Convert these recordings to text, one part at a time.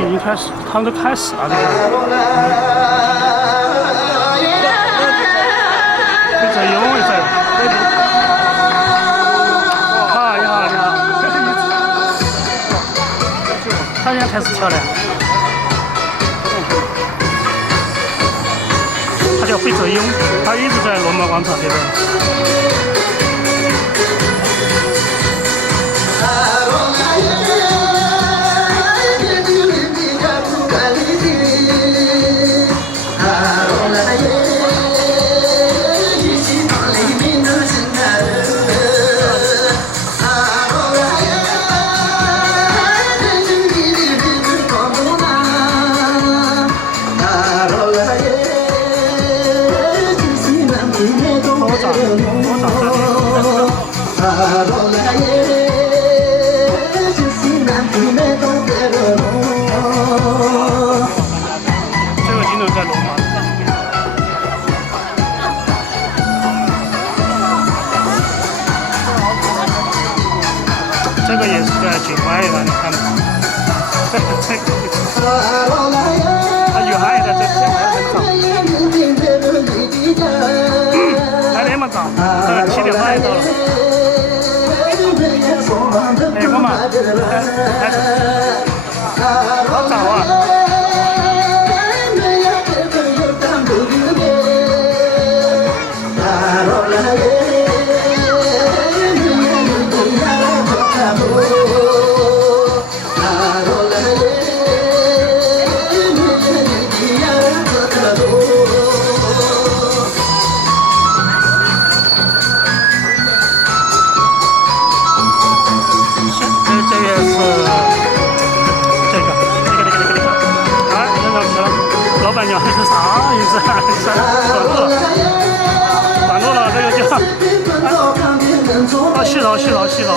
已经开始，他们都开始了，这个。这有位在。好，你好，你好。他现在开始跳了。他叫费泽庸，他一直在罗马广场这边。这个经常在罗马。这个也是在景外的，你看吗？这个，他女孩也在这边来那么早，这个7点半就到了。哎，我们，好早啊！老板娘这是啥意思？短路了，这个叫细老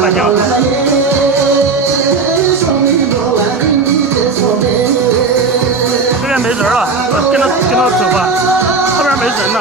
板娘。这边没人了，跟他走吧，后边没人了。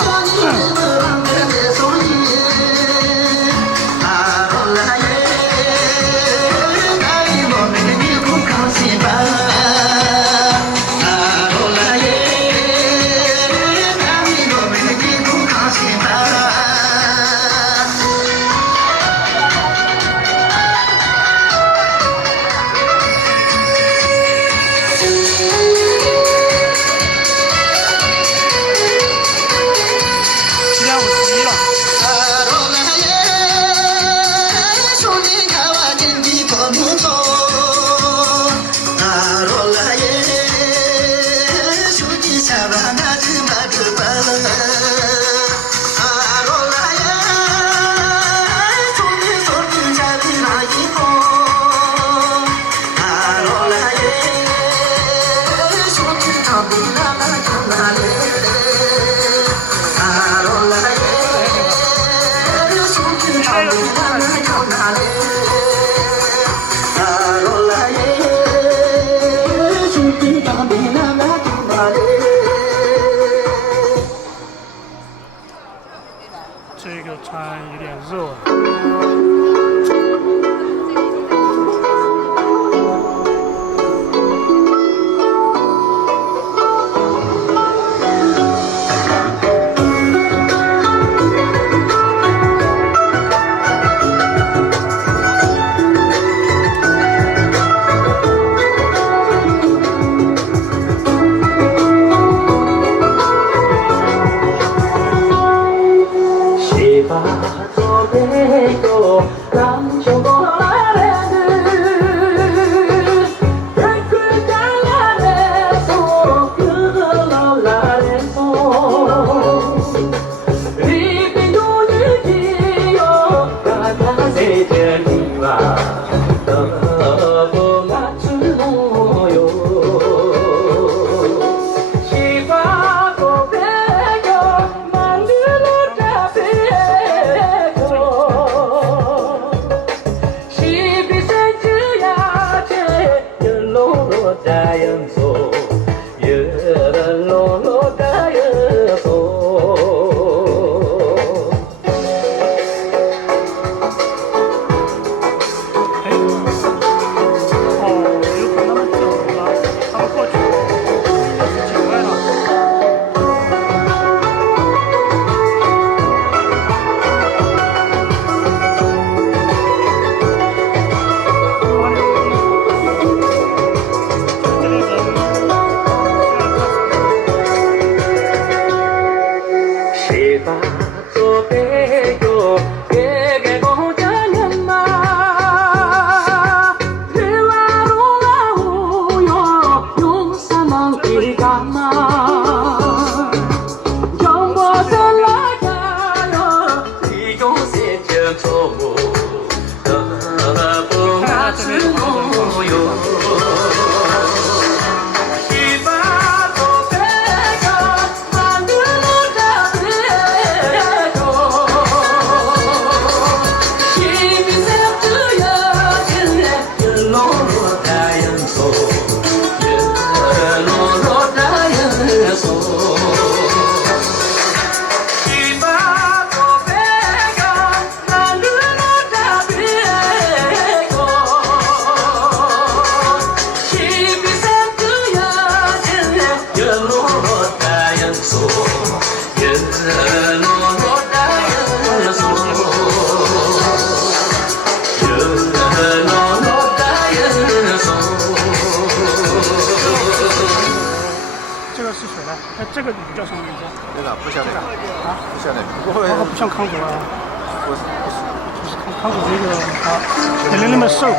这个船有点热。个鱼叫什么名字？这个不晓得啊，不晓得。它不像康族啊，不是。就是康族这个啊，肯定那么瘦。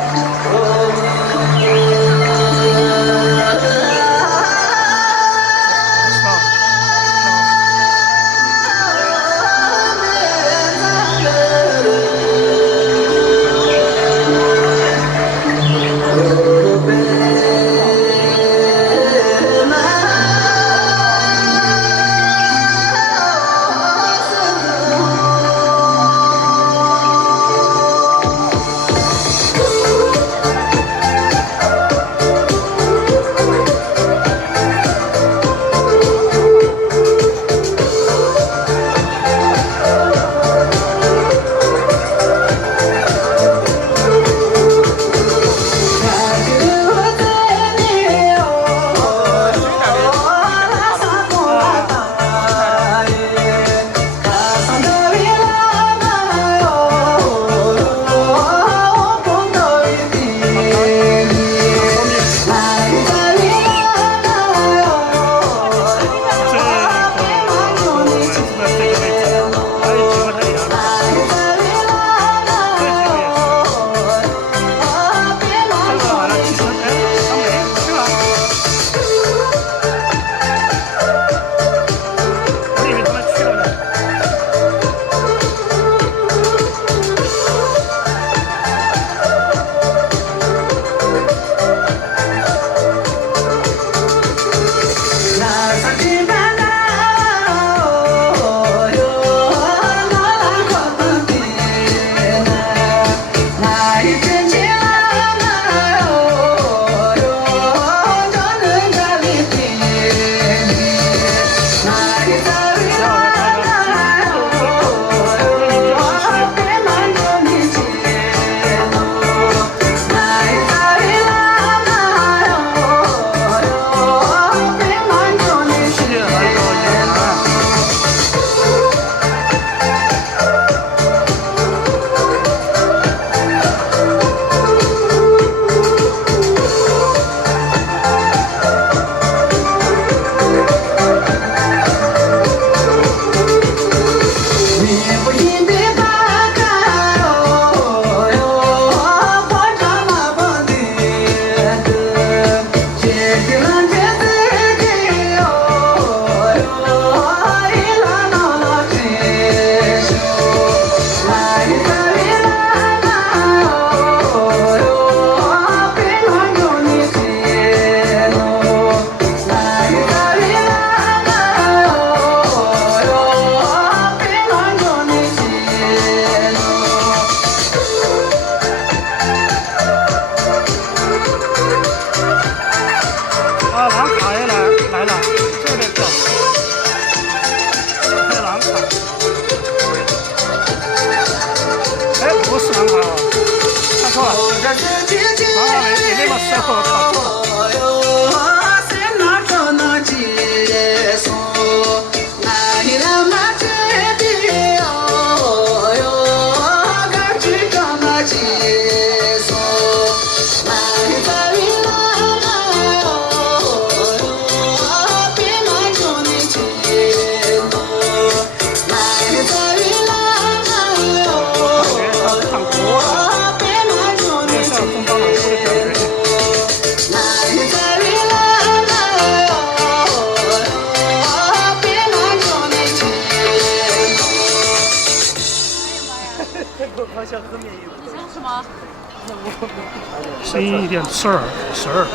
声音有点刺耳，12的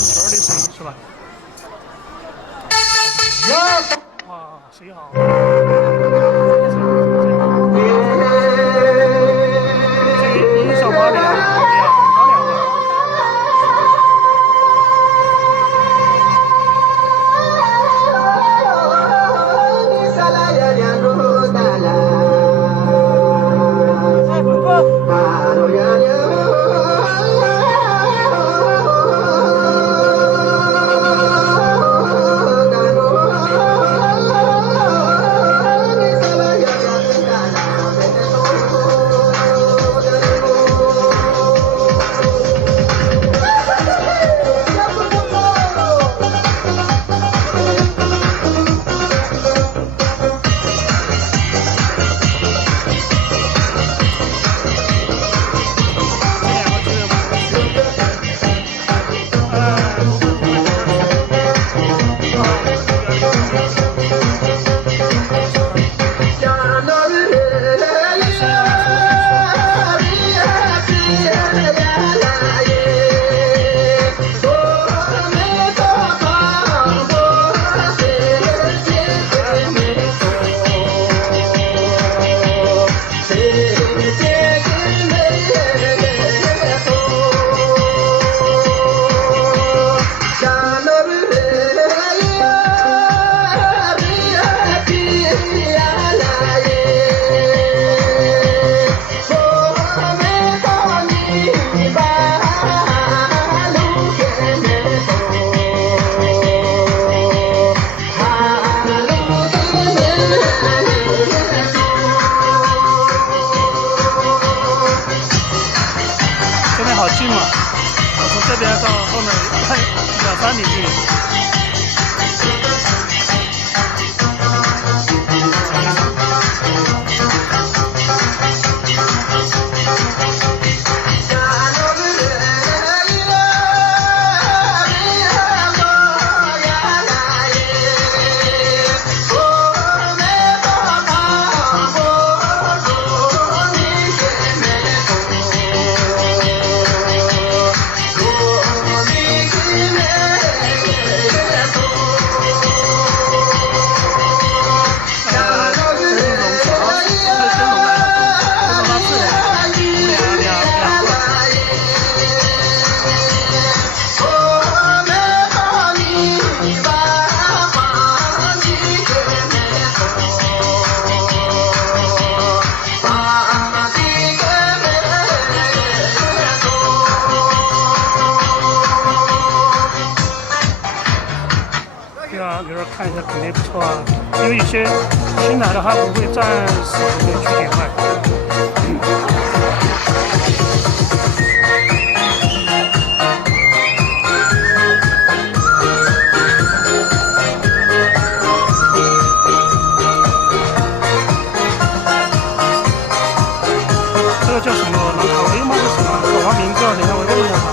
声音是吧？哇，声音好！这个音效拔凉，拔凉了。后面2、3里地。比如说看一下肯定不错啊，因为有些新来的话不会暂时不会去点外。这个叫什么？狼头 A 吗？是什么？我忘名字了，等一下我问一下他。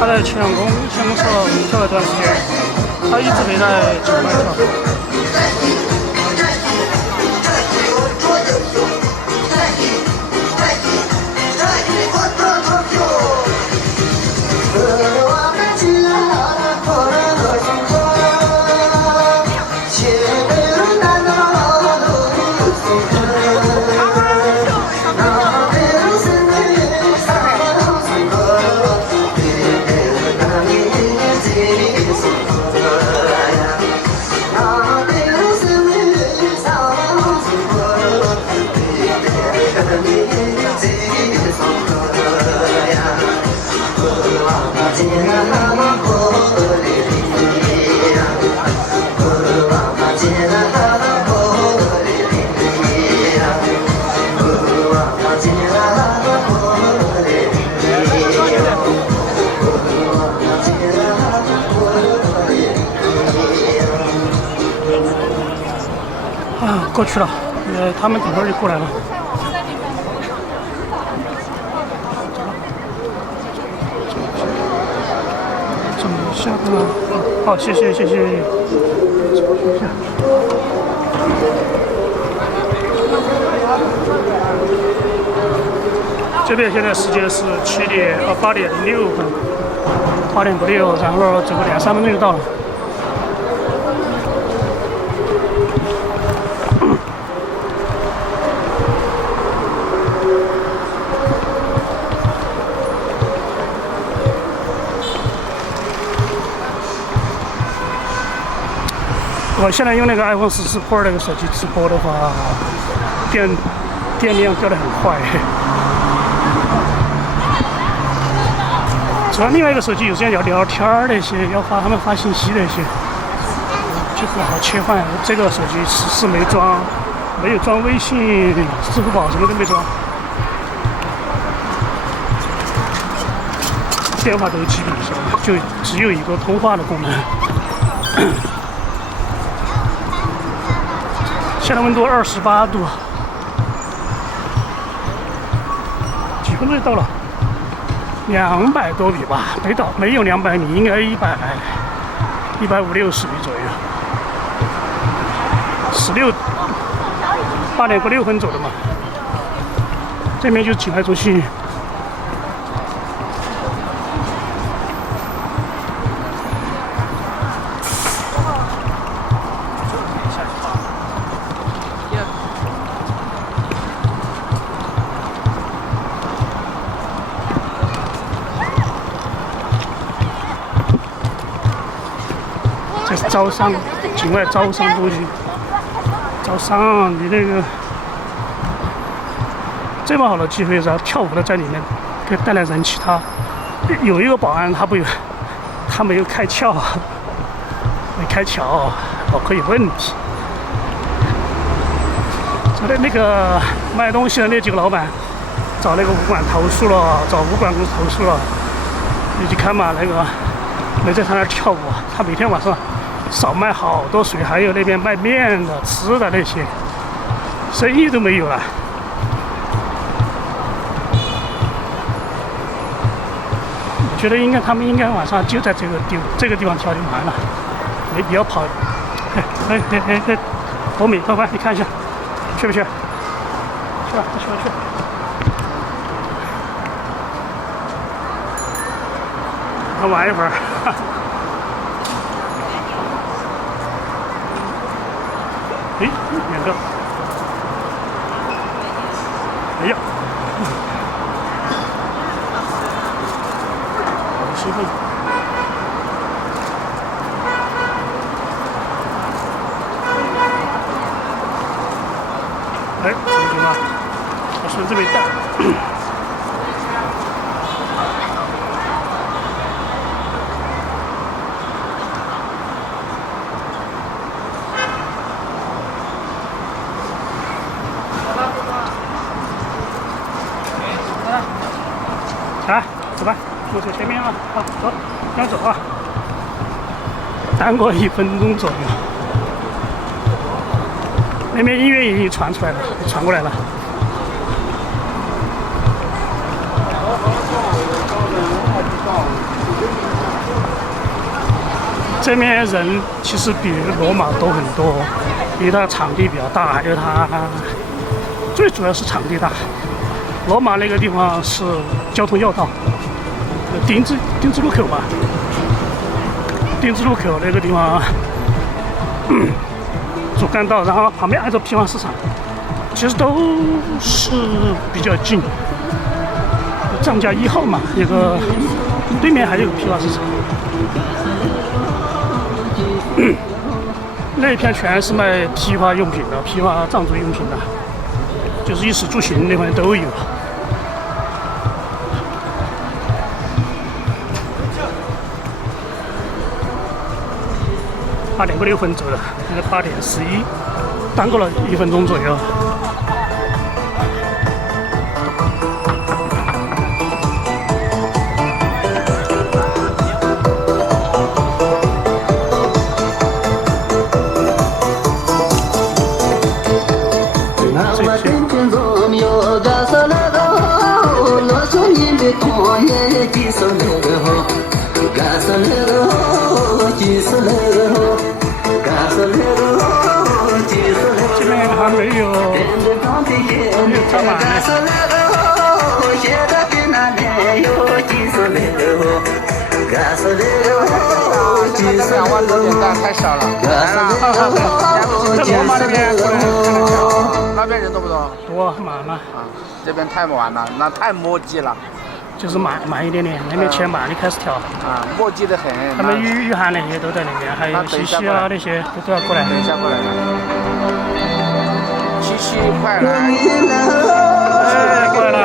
他在前公车跳了段时间，他一直没在场外跳。过去了，他们等会儿就过来了。走一下吧。好，谢谢。这边现在时间是8点06分，8点不6，然后走个2-3分钟就到了。我现在用那个 iPhone 14 Pro 那个手机直播的话，电量掉得很快。主要另外一个手机有时间要聊天那些，要他们发信息那些，就不好切换。这个手机14没装，没有装微信、支付宝什么都没装，电话都基本上就只有一个通话的功能。现在温度28度，几分钟就到了，200多米吧，没有200米，应该150-160米左右。8点过6分走的嘛。这边就是景爱中心。这是招商，境外招商中心。招商，你那个这么好的机会，然后跳舞的在里面，可以带来人气。他有一个保安，他没有开窍，没开窍，脑壳有问题。昨天那个卖东西的那几个老板找那个武馆投诉了，找武馆公司投诉了。你去看嘛，那个没在他那儿跳舞，他每天晚上少卖好多水，还有那边卖面的、吃的那些，生意都没有了。我觉得他们应该晚上就在这个地方跳就完了，没必要跑。博美豆瓣，你看一下，去不去？去吧，去。我玩一会儿。诶，2个，哎呀，好兴奋！哎，怎么了？我孙子没带。来，走吧，就在前面啊！好，走，跟走啊！耽搁1分钟左右。那边音乐已经传出来了，传过来了。这边人其实比罗马多很多，因为它场地比较大，还有它最主要是场地大。罗马那个地方是交通要道，丁字路口吧，丁字路口那个地方主干道，然后旁边挨着批发市场，其实都是比较近。藏家1号嘛，有个对面还有个批发市场，那一片全是卖批发用品的，批发藏族用品的，就是衣食住行那方面都有。8点过6分走的，现在8点11，耽搁了1分钟左右。这边还没有trang满呢。2万多点但太少了，这罗马那边过来那边人多不多？多满了啊，这边太满了，那太墨迹了。就是慢一点点，那边前慢的开始跳。啊，墨迹的很。他们雨涵那些都在那边，还有西西啊那些都要过来。等一下过来了。西西快来！哎，过来了。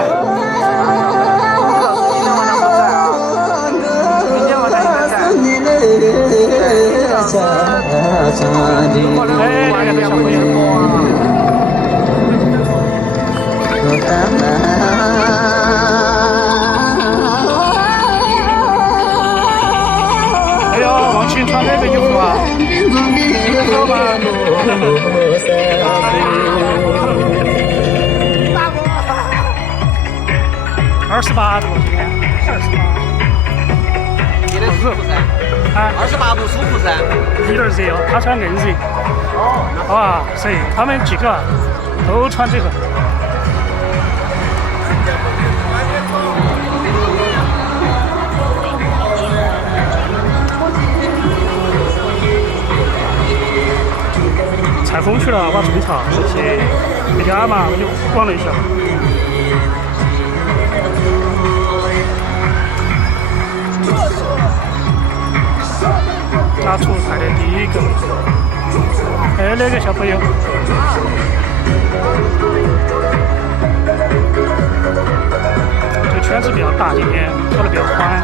明天晚上应该在。哎，那个小朋友。哎呦，王青穿那个衣服啊！走吧。28度今天，28。你的舒服噻？啊，28度舒服噻。有点热哦，他穿硬热。哇塞，他们几个都穿这个。采风去了，挖虫草，回家嘛，我就逛了一下。拿出台的第一个，哎，那个小朋友，这个圈子比较大，今天跳的比较欢。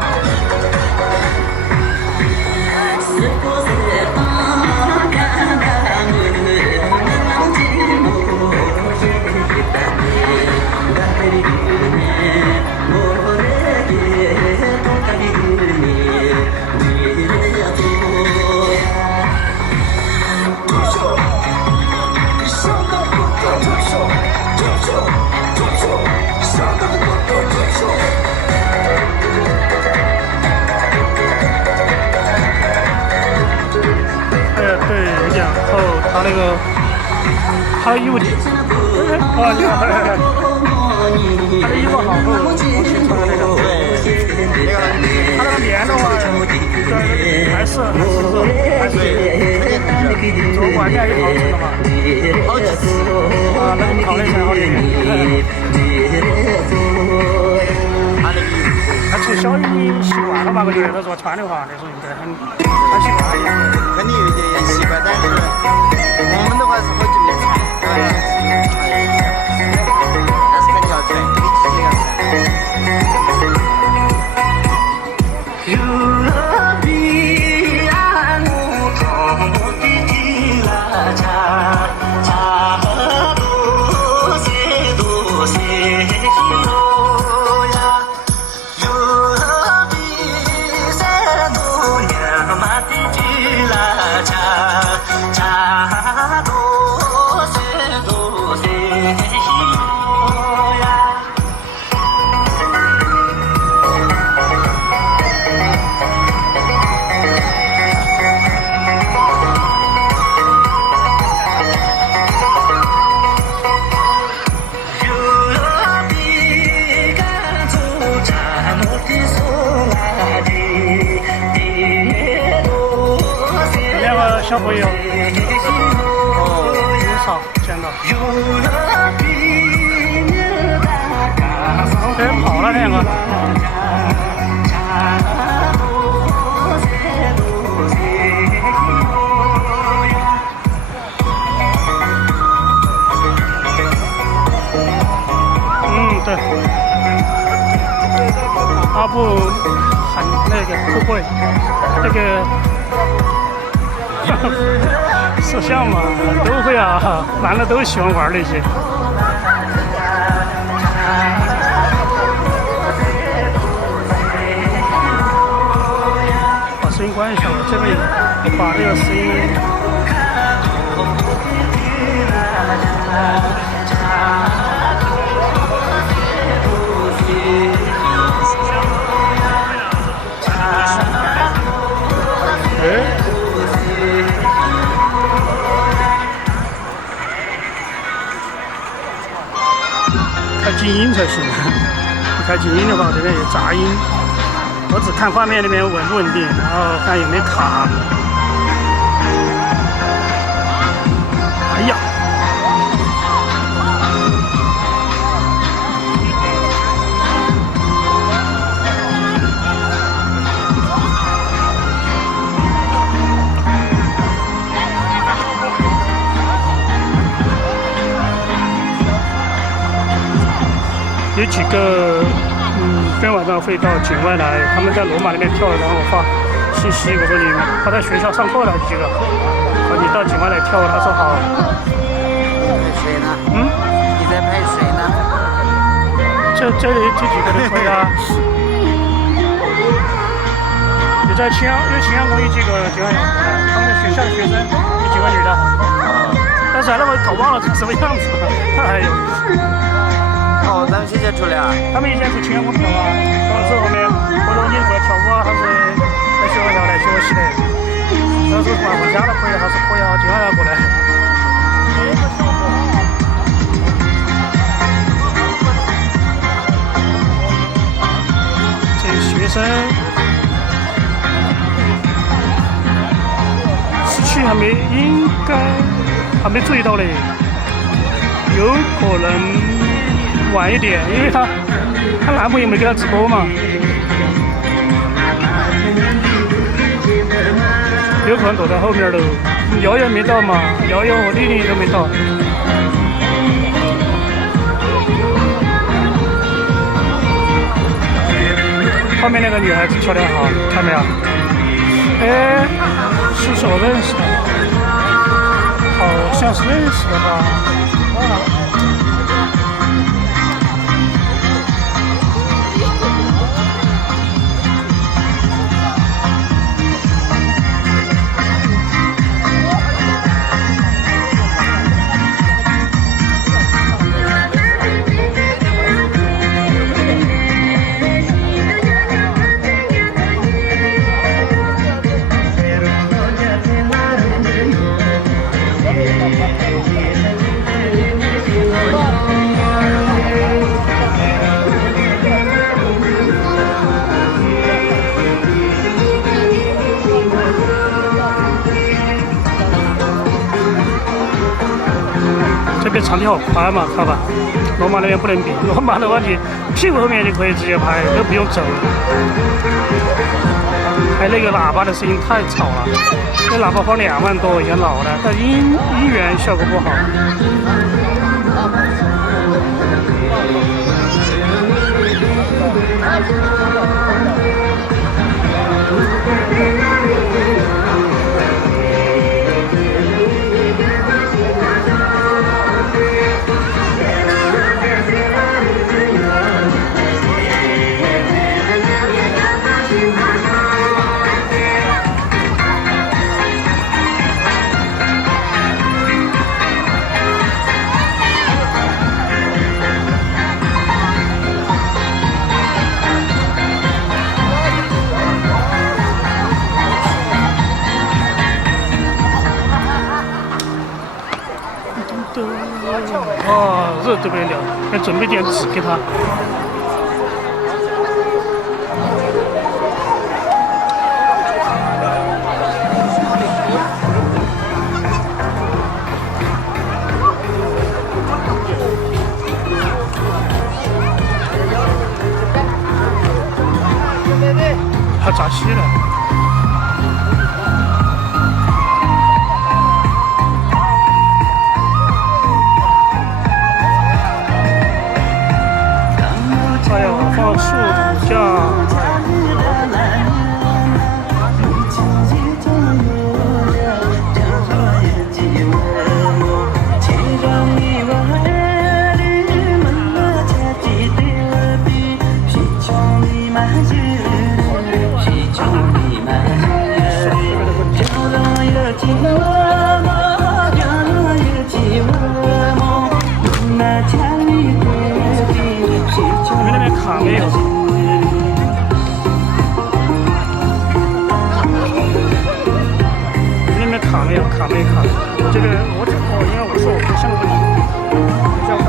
他那个，他的衣服，哇，你看，他的衣服好厚，我去穿的那个，他那个棉的话，还是做外面一毫层的嘛，好几次，啊，那个考虑才好点。他从小已经习惯了嘛，我觉得他说穿的话，那时候应该很习惯一点。肯定有点习惯，但是我们的话是好久没穿，但是肯定要穿，必须要小朋友，很少见到。哎，跑了两个。对。阿布很那个不会，这个。摄像嘛，都会啊，男的都喜欢玩那些。把声音关一下，我这边把这个声音。哎。静音才行。不开静音的话，这边有杂音。我只看画面那边稳不稳定，然后看有没有卡。哎呀！有几个今天晚上会到境外来，他们在罗马那边跳，然后我发信息，我说他在学校上课了几个，你到境外来跳，他说好。拍谁呢？你在拍谁呢？这几个都可以啊。有在青阳宫有几个就他们学校的学生有几个女的，但是让我搞忘了长什么样子了。哎呦！哦，咱们现在出来啊？他们以前是青阳宫跳啊，然后之后面我说你过来跳舞啊，他是来学校来学习的。他说回家了可以，他说可以啊，今晚要过来。这学生市区应该还没注意到嘞，有可能。晚一点，因为她男朋友没给她直播嘛，有可能躲在后面了。瑶瑶没到嘛，瑶瑶和丽丽都没到。后面那个女孩子跳得好，看没有？哎，是不是我认识的？好像是认识的吧？忘了。这边长堤好宽嘛，看吧。罗马那边不能比，罗马的话你屁股后面就可以直接拍，都不用走。还那个喇叭的声音太吵了，这喇叭花2万多，也老了，但音源效果不好。哦，热得不得了，要准备点纸给他。还扎西了。哎呦，放树底下。你们那边卡没有？你那边卡没有？卡没卡？我这边因为我说我不像个，不像个。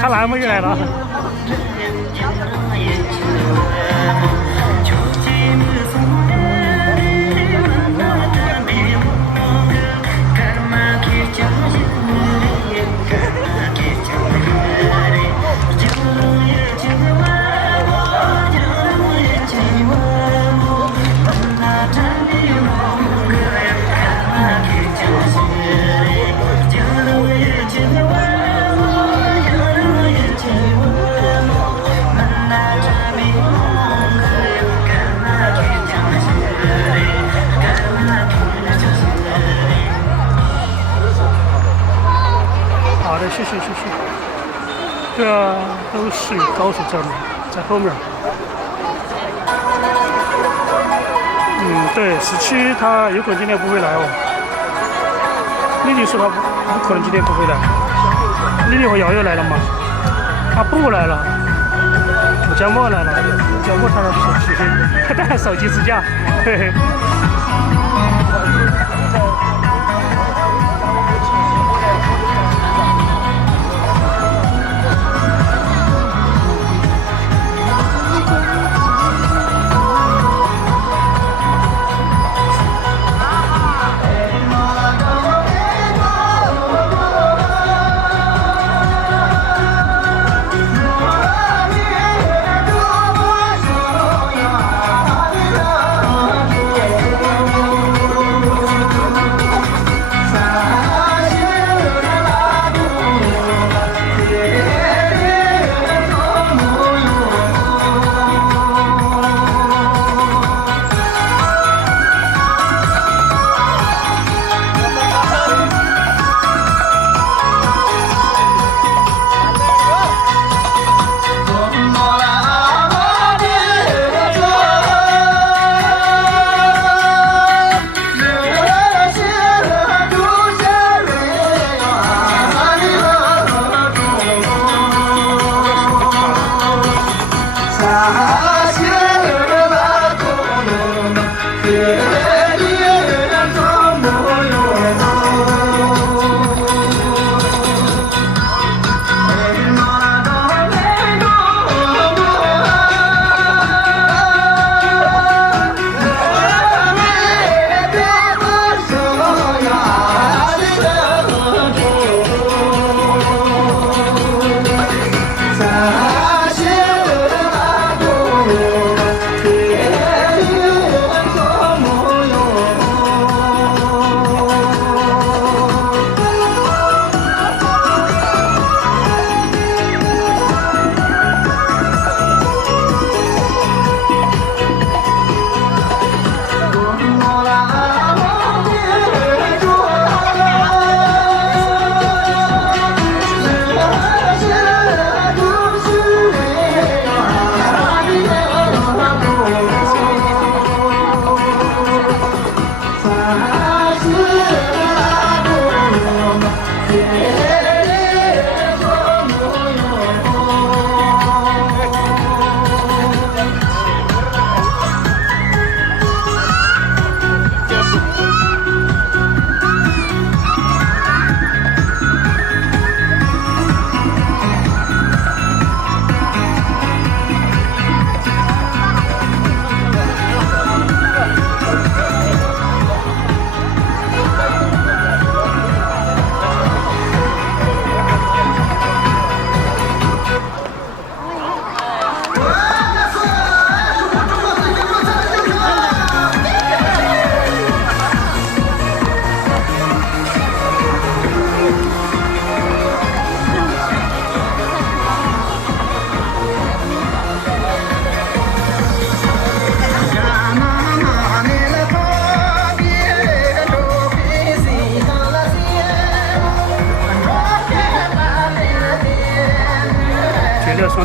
看栏目就来了。好的，谢谢。这都是有高速证的，在后面。对，17他有可能今天不会来哦。丽丽说他不可能今天不会来。丽丽和瑶瑶来了吗？他不来了。我家莫来了，家莫他那手机，他带手机支架，嘿嘿。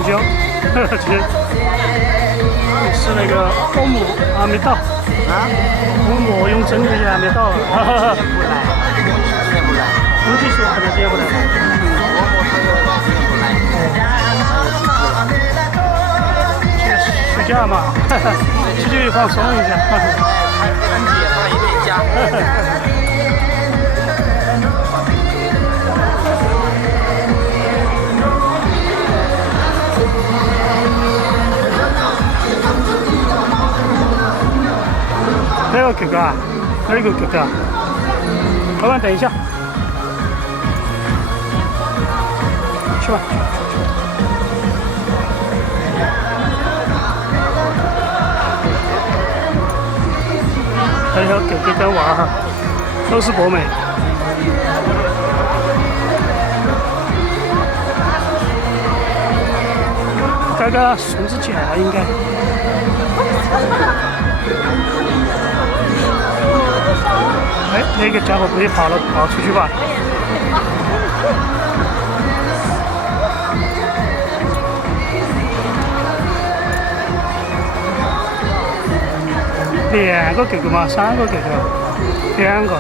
椒，这是那个公墓还没到，啊？公墓永贞那些还没到，哈哈哈。不来，今天不来。估计是可能接不来。我朋友今天不来。暑假嘛，出去放松一下。他给他姐放一天假。哪个哥哥啊？哪儿有个哥哥啊？老板，等一下，去吧。还有哥哥跟娃儿，都是博美。刚刚孙子捡了，应该。哎，那个家伙不会跑出去吧？2个哥哥嘛，3个哥哥，2个。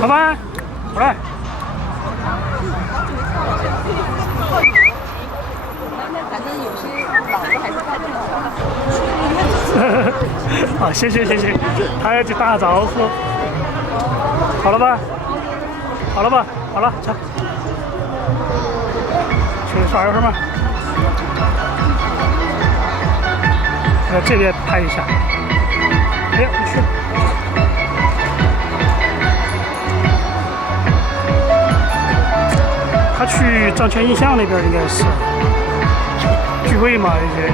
老板，过来。好，谢谢，他要去打招呼。好了吧？好了吧？好了，走。去耍一会儿嘛。在这边拍一下。哎呀，不去。他去张泉印象那边应该是聚会嘛，那些。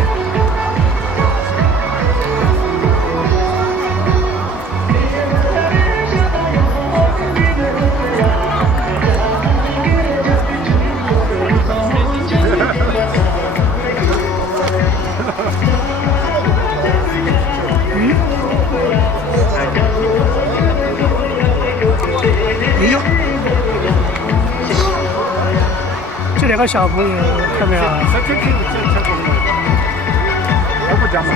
这2个小朋友看没有？我不讲嘛。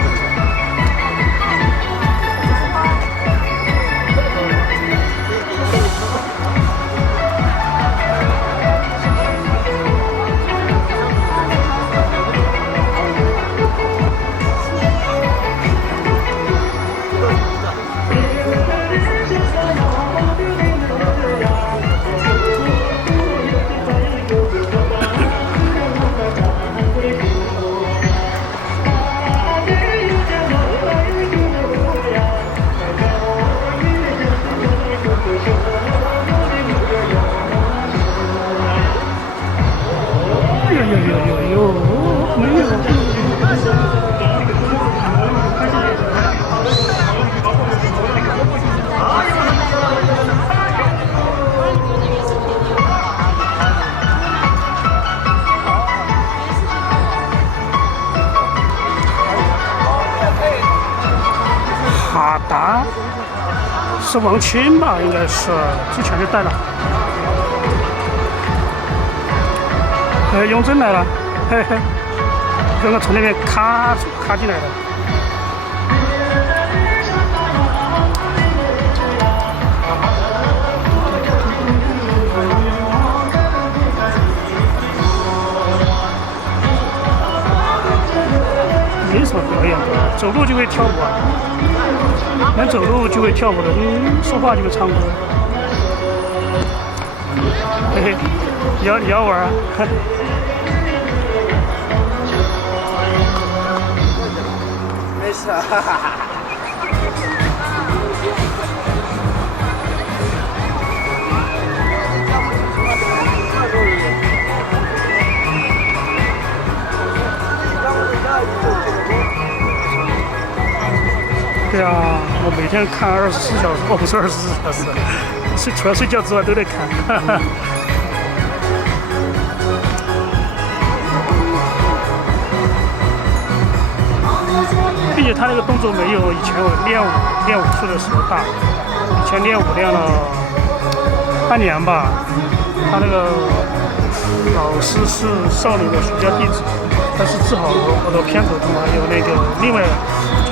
哈达是王清吧？应该是之前就带了。永贞来了，嘿嘿，刚刚从那边卡进来的。没什么表演的，走路就会跳舞啊，能走路就会跳舞的，说话就会唱歌。嘿嘿，你要玩啊？没事，哈哈哈。对啊，我每天看24小时，不是24小时，除了睡觉之外都得看。哈哈。并且他那个动作没有以前我练武术的时候大。前练舞练了半年吧。他那个老师是少林的俗家弟子，但是治好了我的偏头痛，还有那个另外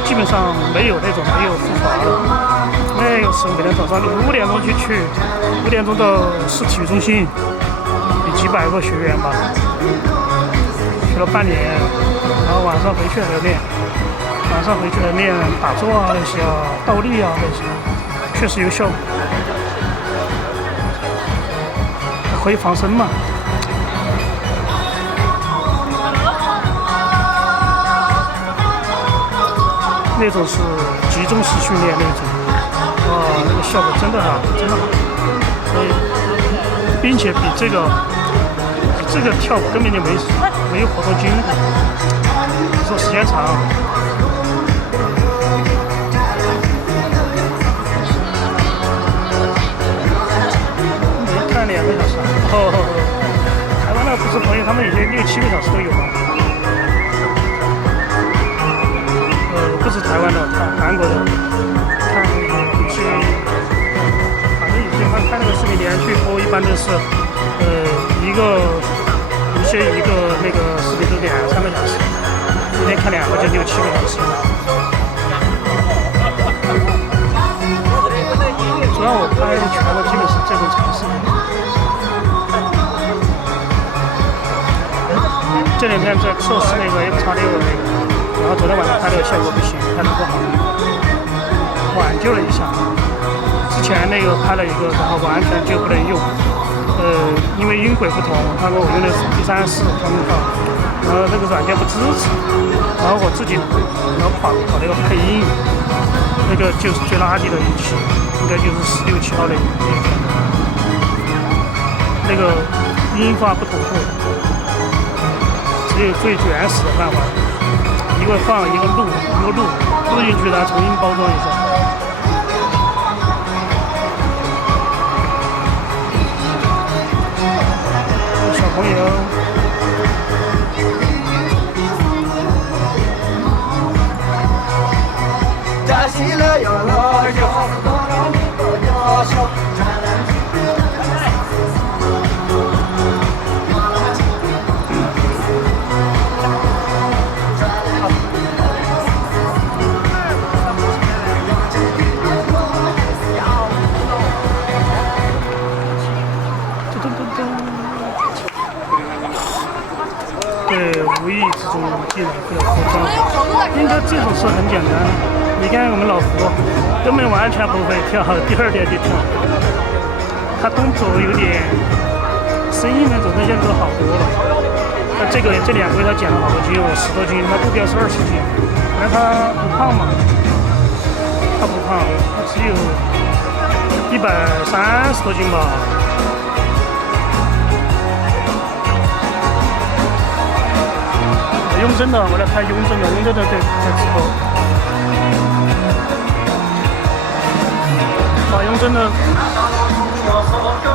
基本上没有复发了。那个时候每天早上5点钟就去，5点钟到市体育中心，有几百个学员吧，学了半年，然后晚上回去还要练，打坐啊那些啊，倒立啊那些，确实有效果，可以防身嘛。那种是集中式训练那种，那个效果真的好，真的好。所以，并且比这个跳舞根本就没有活动筋骨，说时间长。没看2个小时台湾的不是朋友，他们有些6、7个小时都有了。不是台湾的，韩国的，看有些，反正有些看那个视频连续播，一般都是，一个那个视频都2、3个小时，一天看2个就6、7个小时。主要我拍的全部基本是这种长视频。这2天在测试那个 X-6那个。然后昨天晚上拍的效果不行，拍的不好，挽救了一下。之前那个拍了一个，然后完全就不能用，因为音轨不同，他说我用的是3.4通道，然后这个软件不支持，然后我自己然后跑那个配音，那个就是最垃圾的一期，应该就是16、7号的那个，那个音发不同步，只有最原始的办法。一个放一个录进去，然后重新包装一下。小朋友，对，无意之中进了一个扩张。应该这种事很简单，你看我们老胡根本完全不会跳，第2天就跳。他动作有点，声音那种那些都好多了。那这2个月他减了好多斤，我10多斤，他目标是20斤，但他不胖嘛，他不胖，他只有130多斤吧。雍正的，我来拍雍正的，雍正的在直播。雍正的，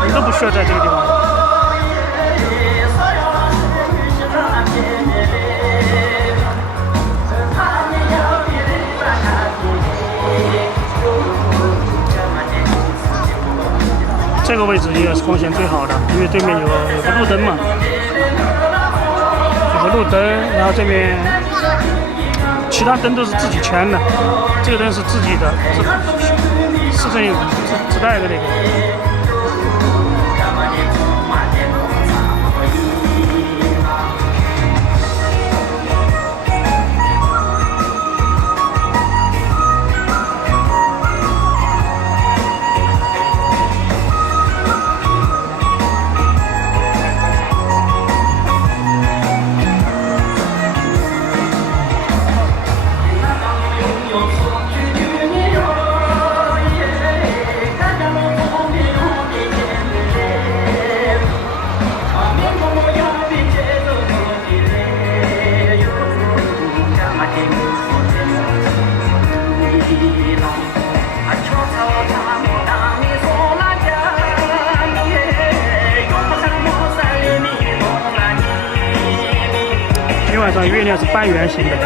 你都不需要在这个地方。这个位置应该是光线最好的，因为对面有个路灯嘛。路灯，然后这边其他灯都是自己圈的，这个灯是自己的，是市政府自带的那个。晚上月亮是半圆形的。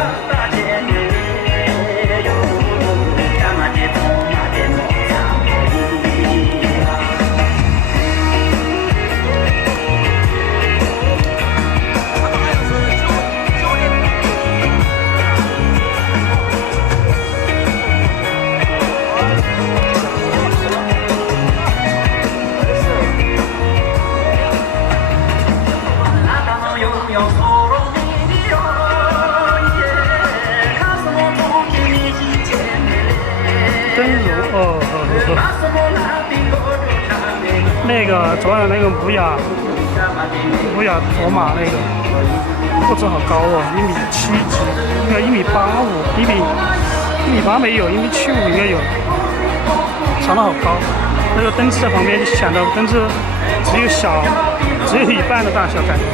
个坐的那个木牙托马那个，个子好高哦，1.7米几，应该1.85米，1.8米没有，1.75米应该有，长得好高。那个灯子在旁边，就想到灯子只有一半的大小感觉。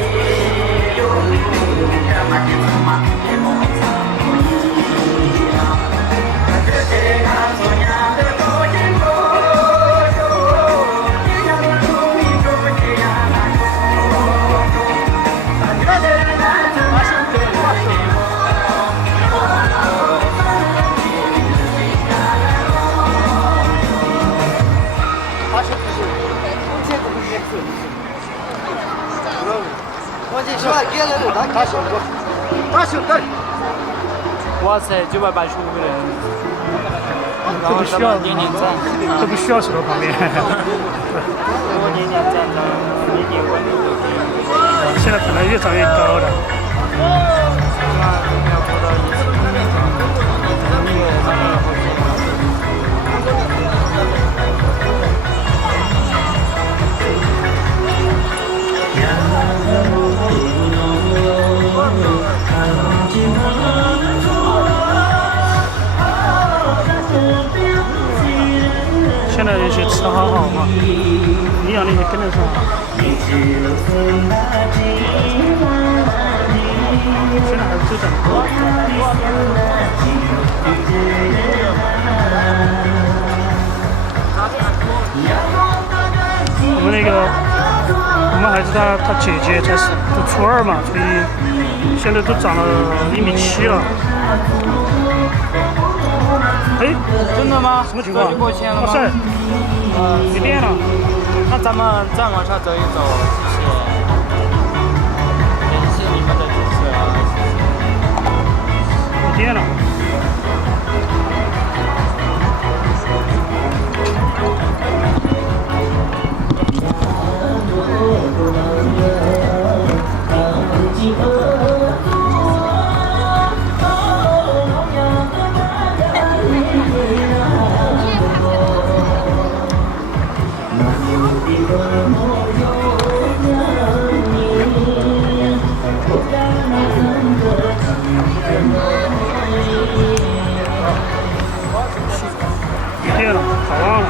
哇塞，985个人，然后咱们点赞，都不需要走到旁边。我点赞，然后点关注。现在可能越长越高了。现在这些吃好好嘛，营养那些跟得上。现在还是走整个。我们孩子他姐姐才是都初2嘛，所以现在都长了1.7米了。哎，真的吗？什么情况？过签了吗？哇塞，没电了。那咱们再往上走一走，谢谢。感谢你们的支持啊！没电了。没电了，好忘了。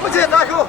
不接大叔。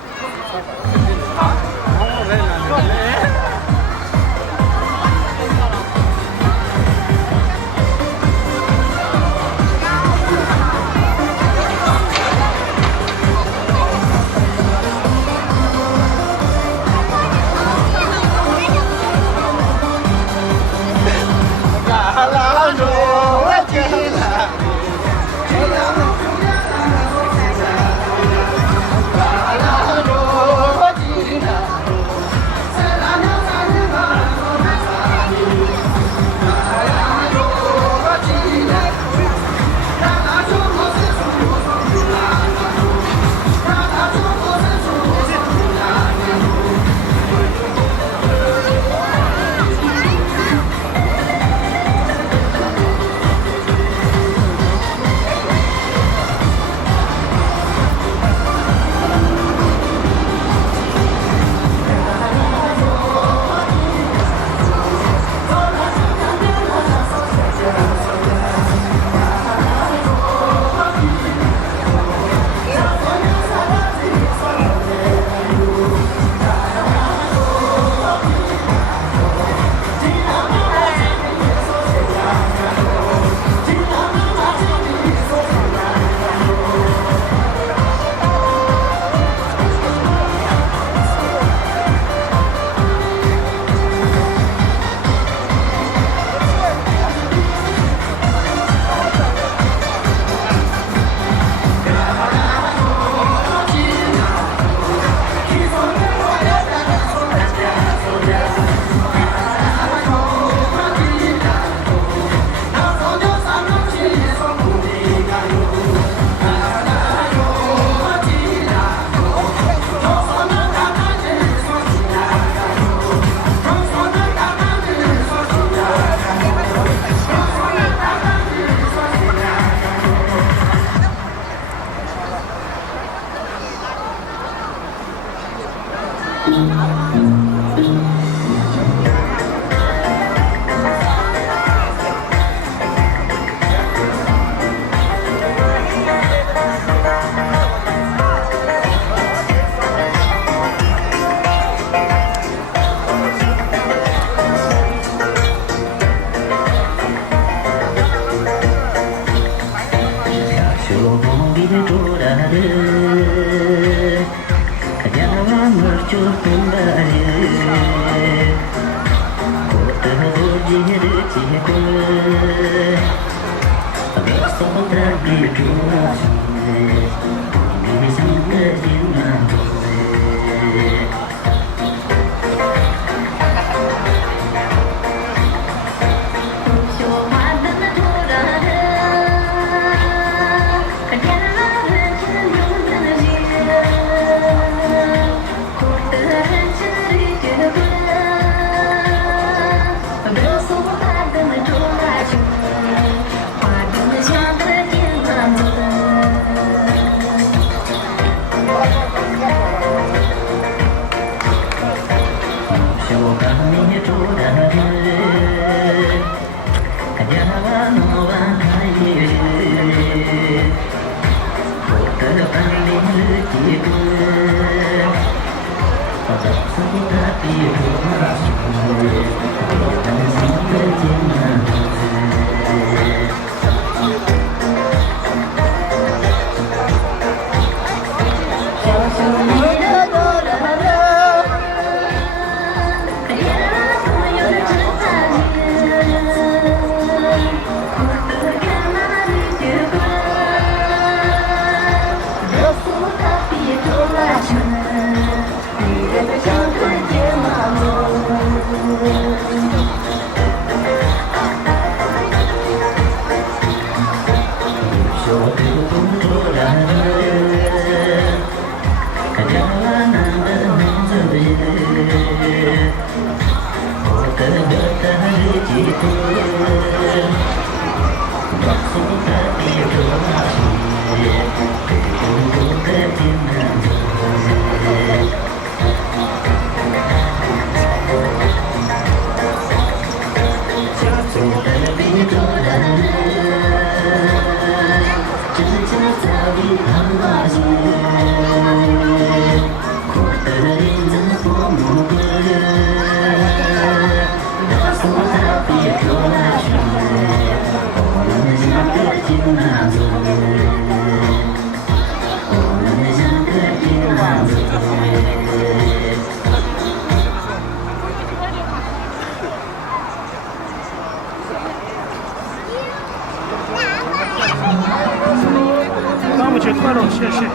端午节快乐，谢谢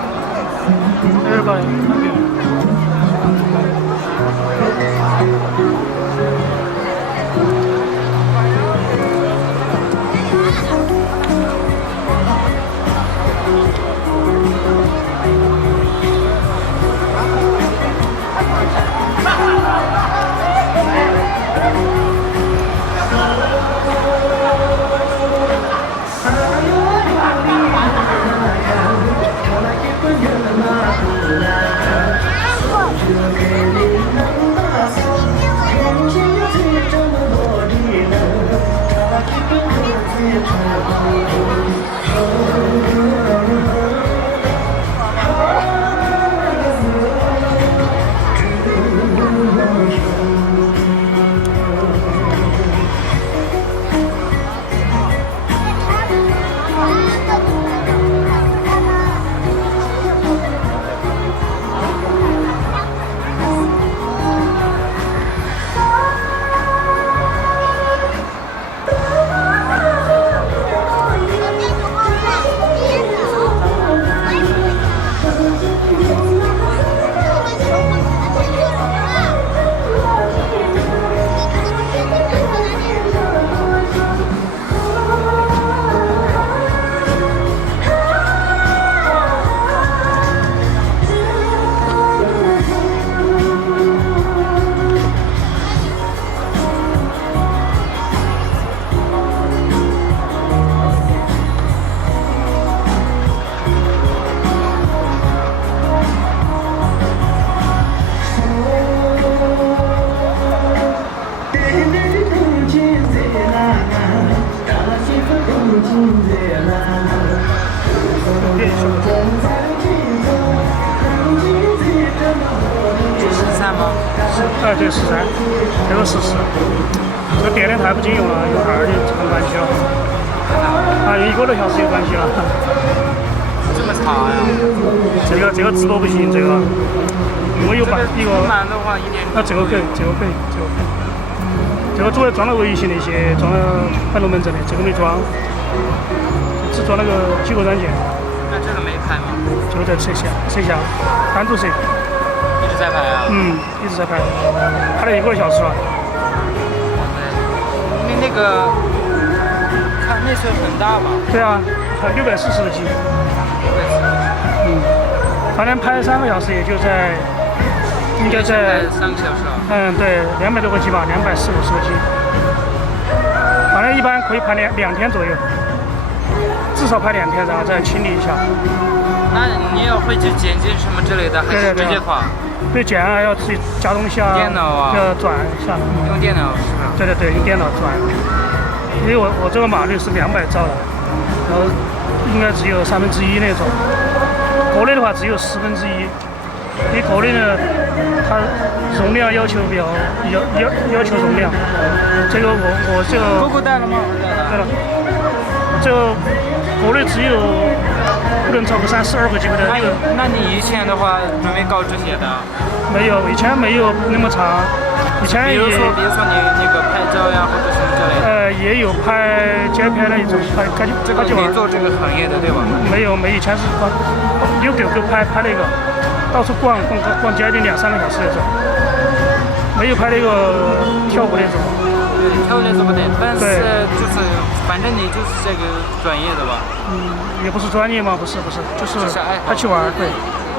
everybody，那边。哎，对，13，这个14。这个电的太不经用了，有2的成关系了。啊，1个多小时有关系了。这么长呀？这个直播不行，这个因为有一个。慢的话1点。啊，这个可以。这个主要装了微信那些，装了很多门阵的，这个没装，只装了个几个软件。那这个没拍吗？这个在摄像，单独摄。一直在拍啊？一直在拍，拍了1个多小时了。因为那个，看内存很大嘛。对啊，还640个 G。反正拍3个小时，也就在，应该在3个小时啊。对，200多个 G 吧，240、50个 G。反正一般可以拍2天左右，至少拍2天，然后再清理一下。那你要会去剪辑什么之类的，还是直接发？对，剪还要自己加东西啊，电脑啊，要转一下。用电脑是吧？对，用电脑转。因为我这个码率是200兆的，然后应该只有1/3那种。国内的话只有1/10，因为国内呢，它容量要求比较要求容量。这个我这个。GoGo带了吗？对了，这个国内只有不能超过32个 G 的。那你以前的话准备搞这些的？没有，以前没有那么长。以前比如说你那个拍照呀，或者什么之类的。也有拍街拍那一种，拍这个你做这个行业的对吧？没有，以前是溜狗拍那个，到处逛街的2、3个小时那种，没有拍那个跳舞那种。对，跳舞那种不对，但是就是反正你就是这个专业的吧？也不是专业嘛，不是，就是他去玩。对，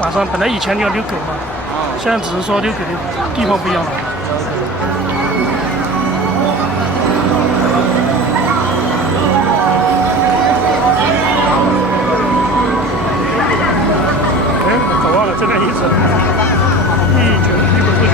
晚上本来以前就要遛狗嘛，现在只是说遛狗的地方不一样了。这边一直一不不久。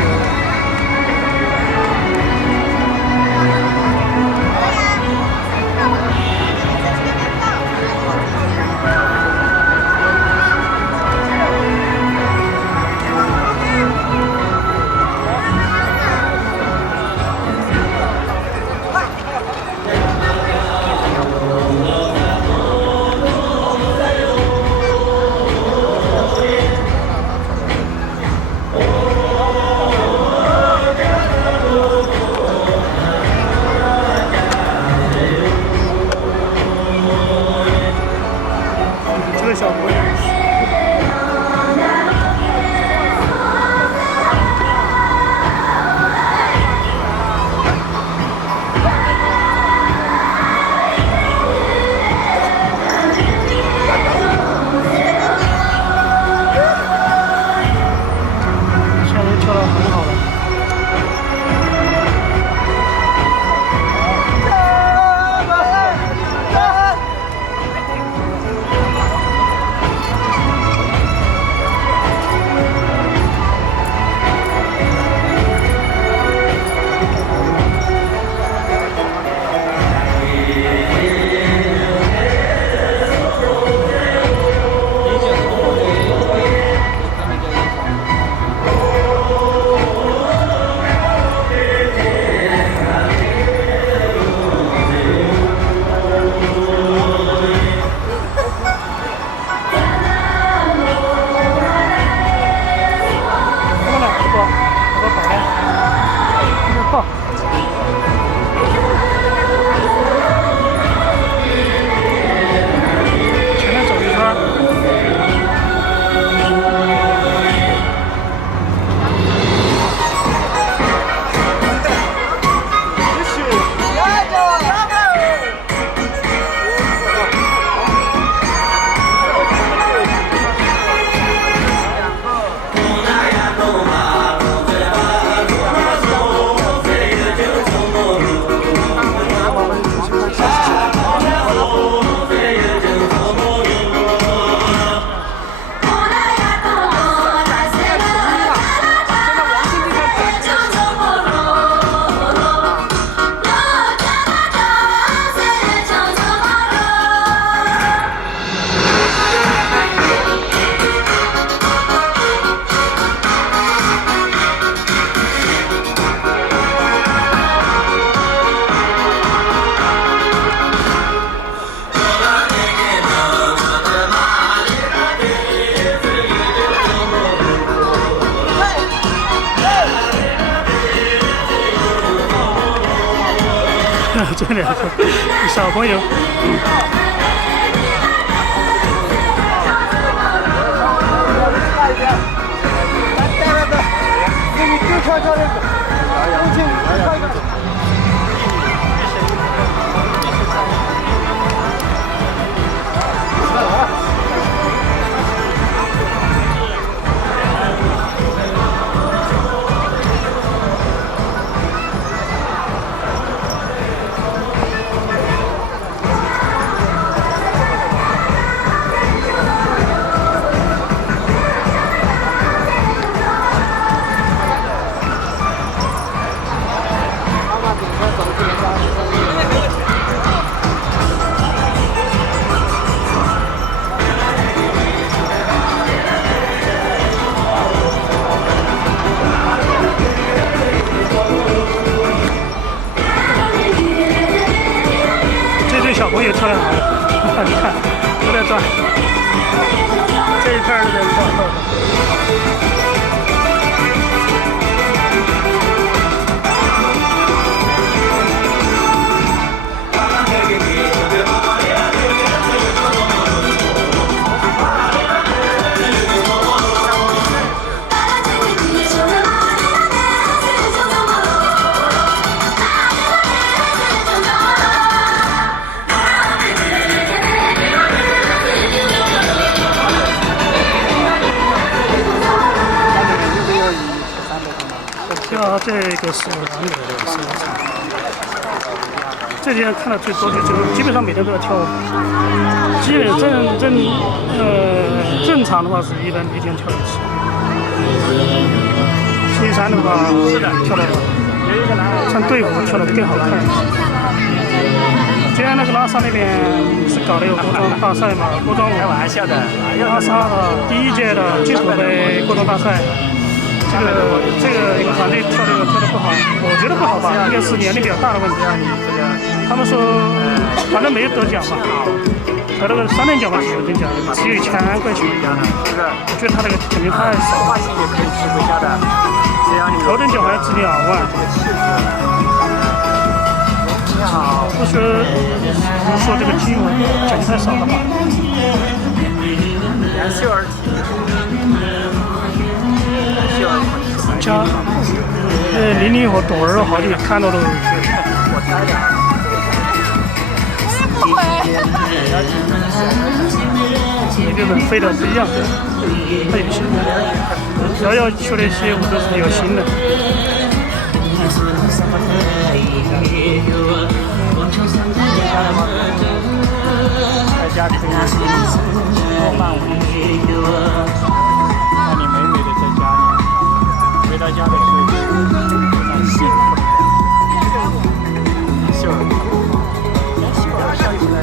这两个小朋友。给你多瞧瞧那个，父亲，快点。小朋友跳得好，你看，都在转，这一片都在跳。这个是南美的市场，这几天看的最多的就是基本上每天都要跳舞，基本正常的话是一般每天跳一次。西山的话跳的穿队服跳的更好看一些。今天那个拉萨那边是搞了一个服装大赛嘛，服装舞。开玩笑的。拉萨的第1届的金土杯服装大赛。这个一个团队跳的不好，我觉得不好吧，应该是年龄比较大的问题。他们说反正没有得奖嘛，得了个3等奖吧，5等奖，只有1000块钱。我觉得他这个肯定太少了。头等奖还值2万。不说这个金额奖金太少了吧？家00和朵儿好久看到了，每个人飞的不一样，他有些瑶瑶去的一些舞都是有型的。在家可以多伴舞。那你美美的在家里，回到家的时候非常幸福。秀儿，秀儿笑起来，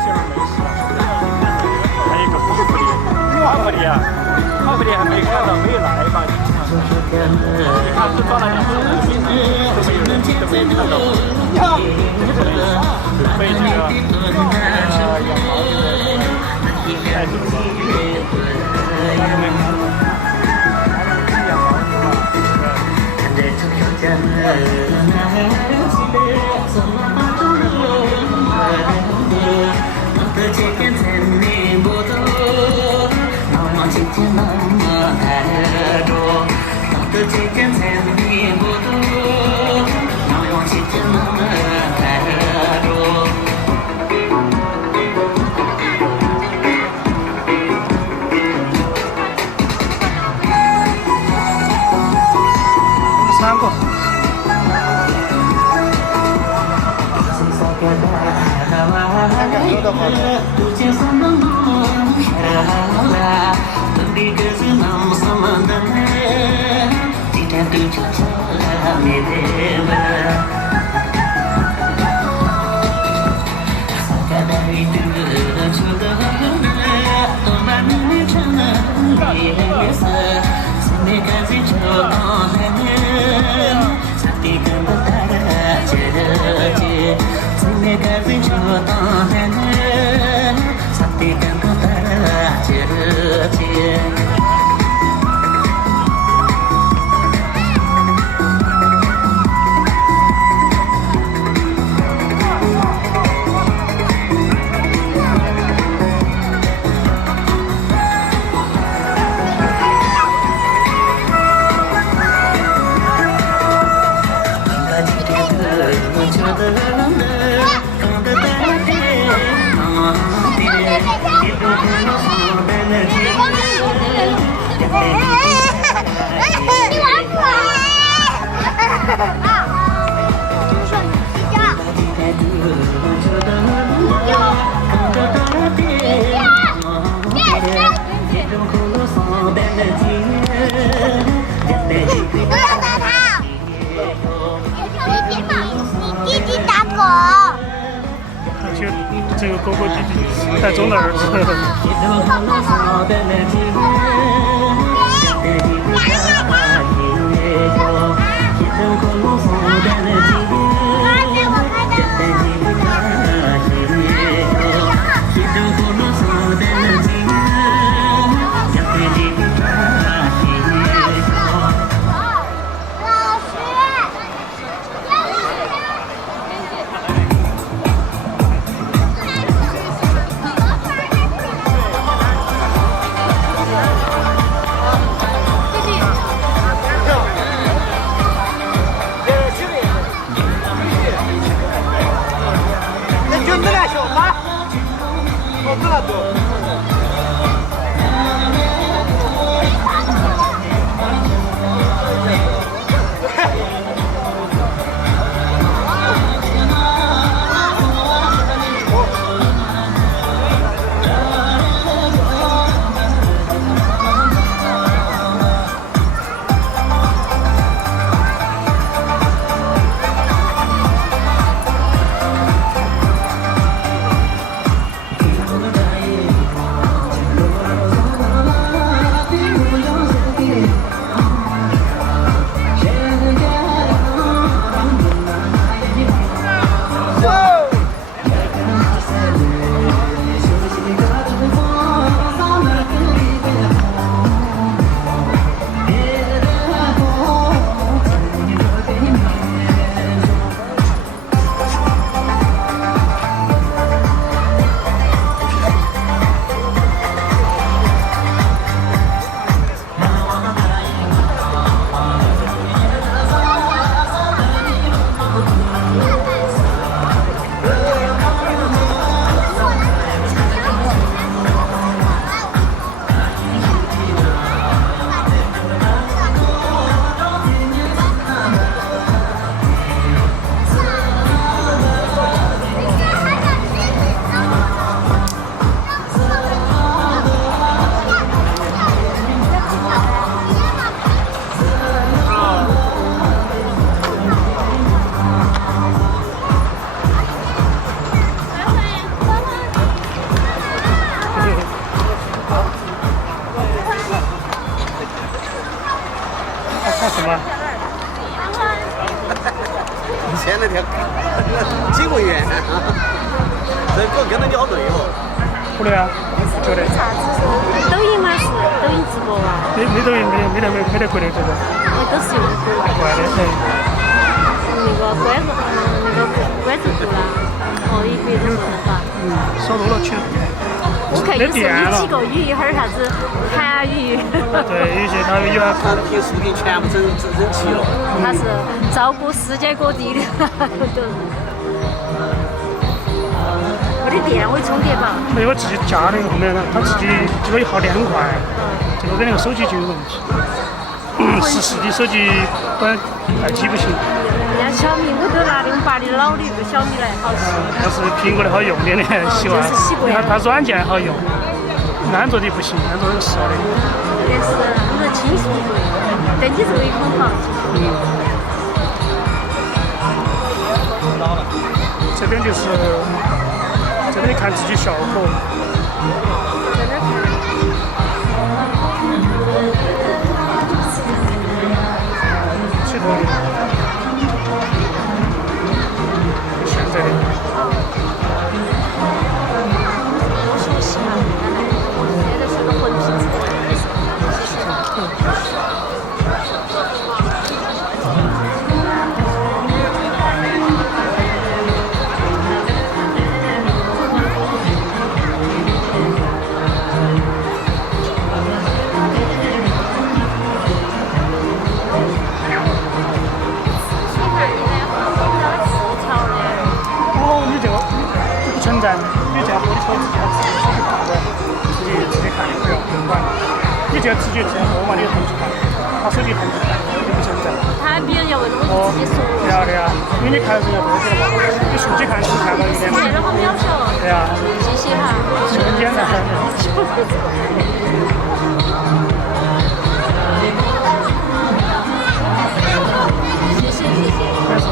秀儿没事。还有一个泡芙里啊，泡芙里还没看到，没有来吧？你看这抓了2次都没看到。被这个养毛带走了。3个。在中那儿吃。看什么？前两天几个月，这个跟着你好累哦。不累啊，觉得。啥子是抖音吗？是抖音直播啊？没抖音，没得国内这个。都是用的。怪的，那个关注度啦，一百多是吧？少多了去。我看有时候有几个语，一会儿啥子韩语。对，有些他们有啊。视频视频全部整齐了。他是照顾世界各地的都。我的电会充电宝。没有自己加的后面呢，他自己这个耗电很快，这个跟那个手机就有问题。14的手机快机不行。人家小米我都拿的我爸的老的一个小米来好使。但是苹果的好用点的习惯，它软件好用，安卓的不行，安卓是烧的。但是安卓轻速度，但你这个也很好。这边就是这边看自己效果。在哪看？最多的。现在的。我熟悉了，现在是个混皮子。存在，你这样你手自己要自己去看的，自己看也不管。你这样直接直播嘛，你就去看，把手机看就看，就不存在。他别人要问我就直接说。对啊对啊，因为你看人家多些嘛，你手机看是看到一点。这个好渺小。对啊。谢谢哈。是很简单。谢谢。没事。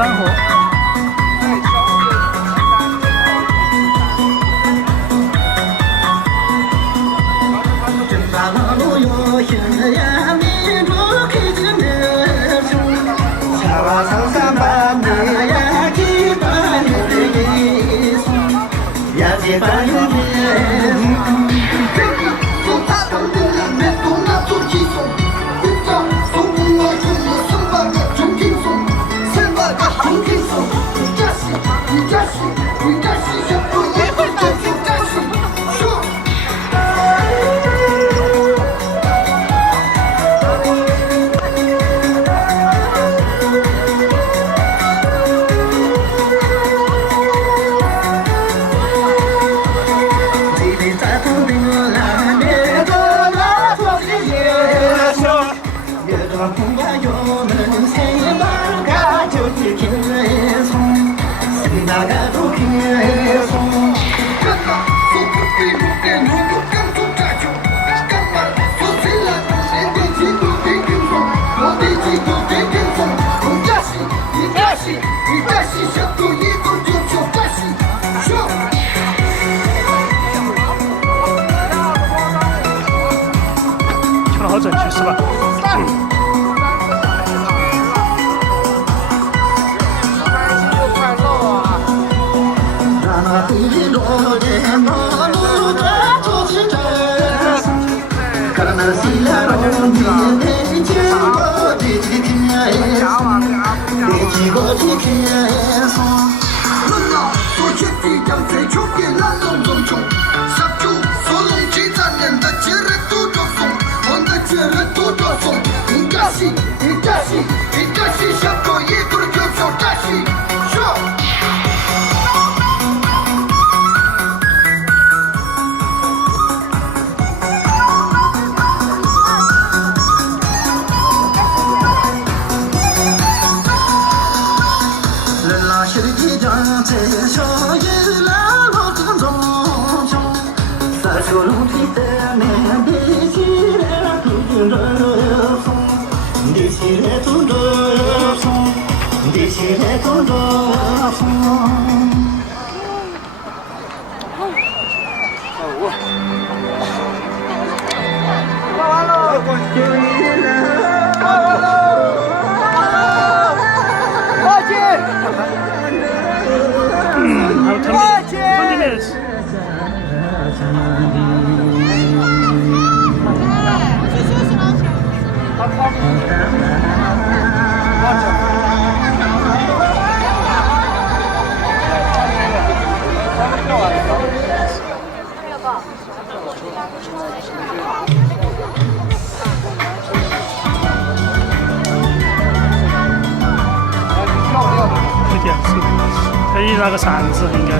山河。跳得好整齐是吧？还有20 minutes。可以拿个扇子应该。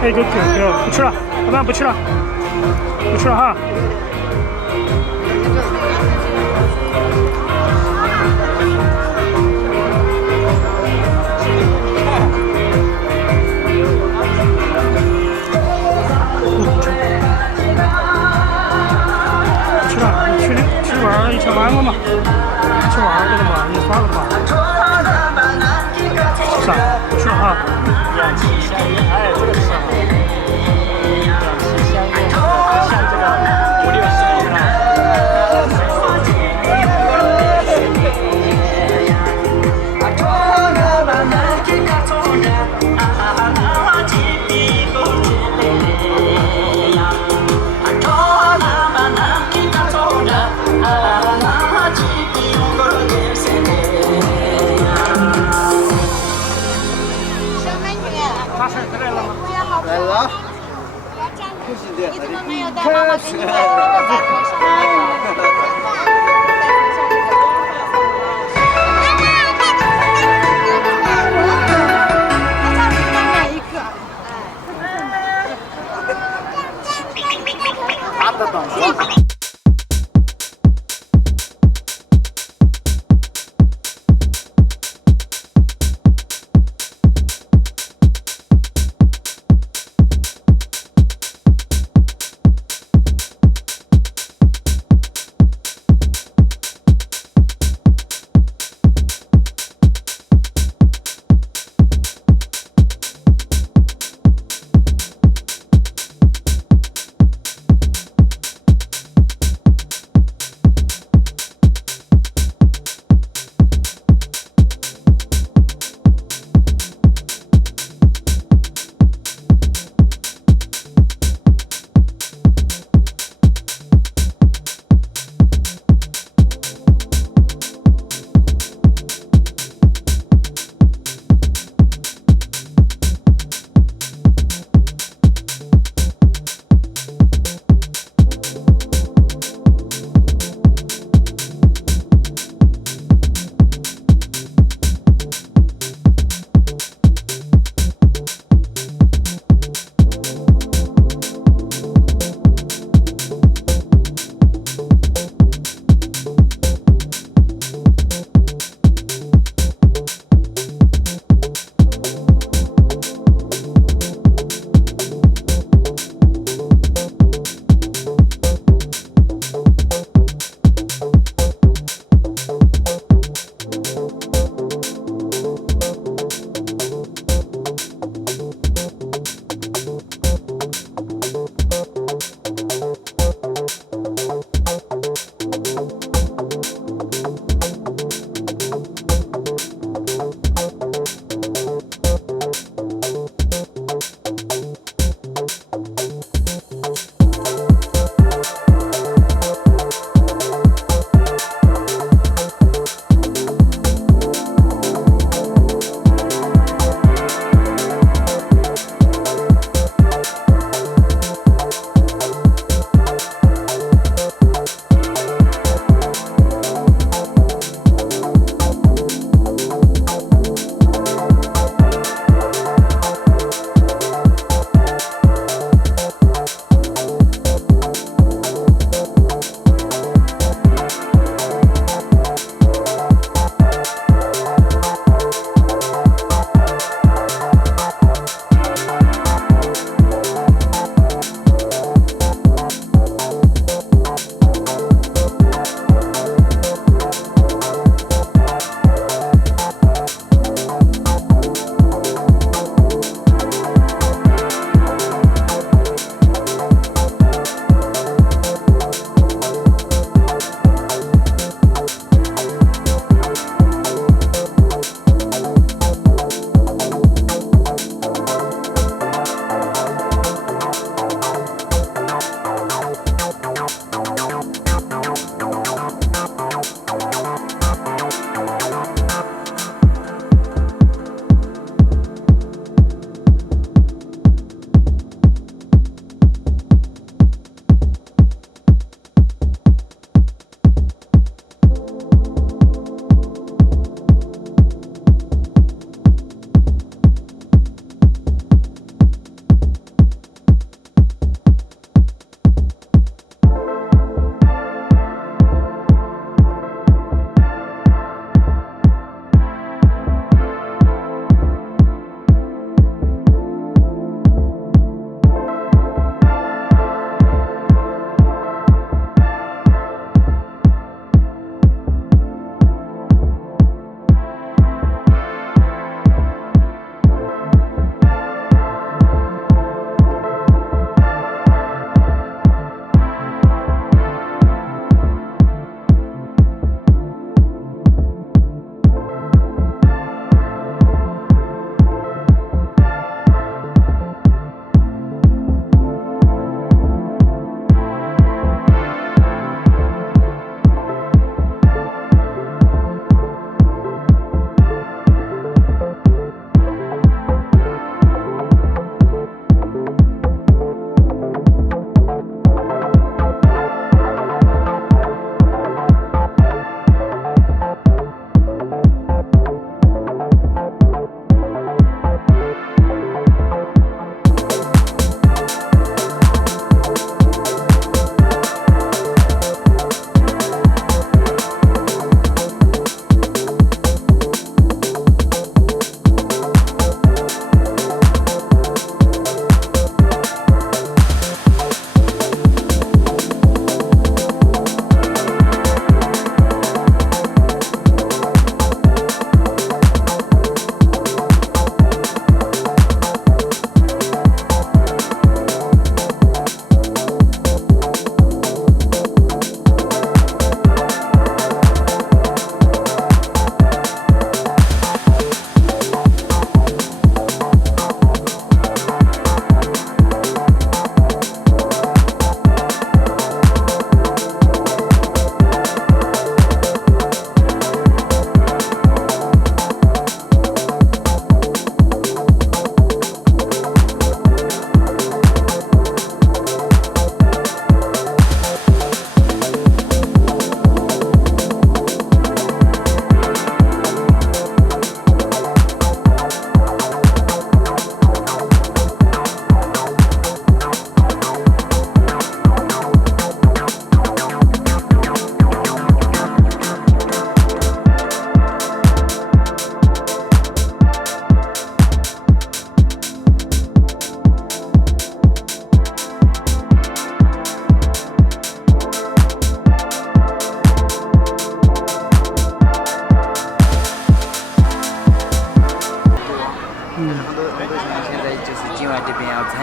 还有一个狗狗，不去了，老板不去了。不吃了哈。吃了，吃完一千万个嘛，吃完个的嘛，你算了吧。是啊，不吃了哈。氧气香烟，哎，这个是啊。氧气香烟，像这个5、6、10年了。来了。你怎么没有带妈妈给你买那个在头上那个？拿得动是吧？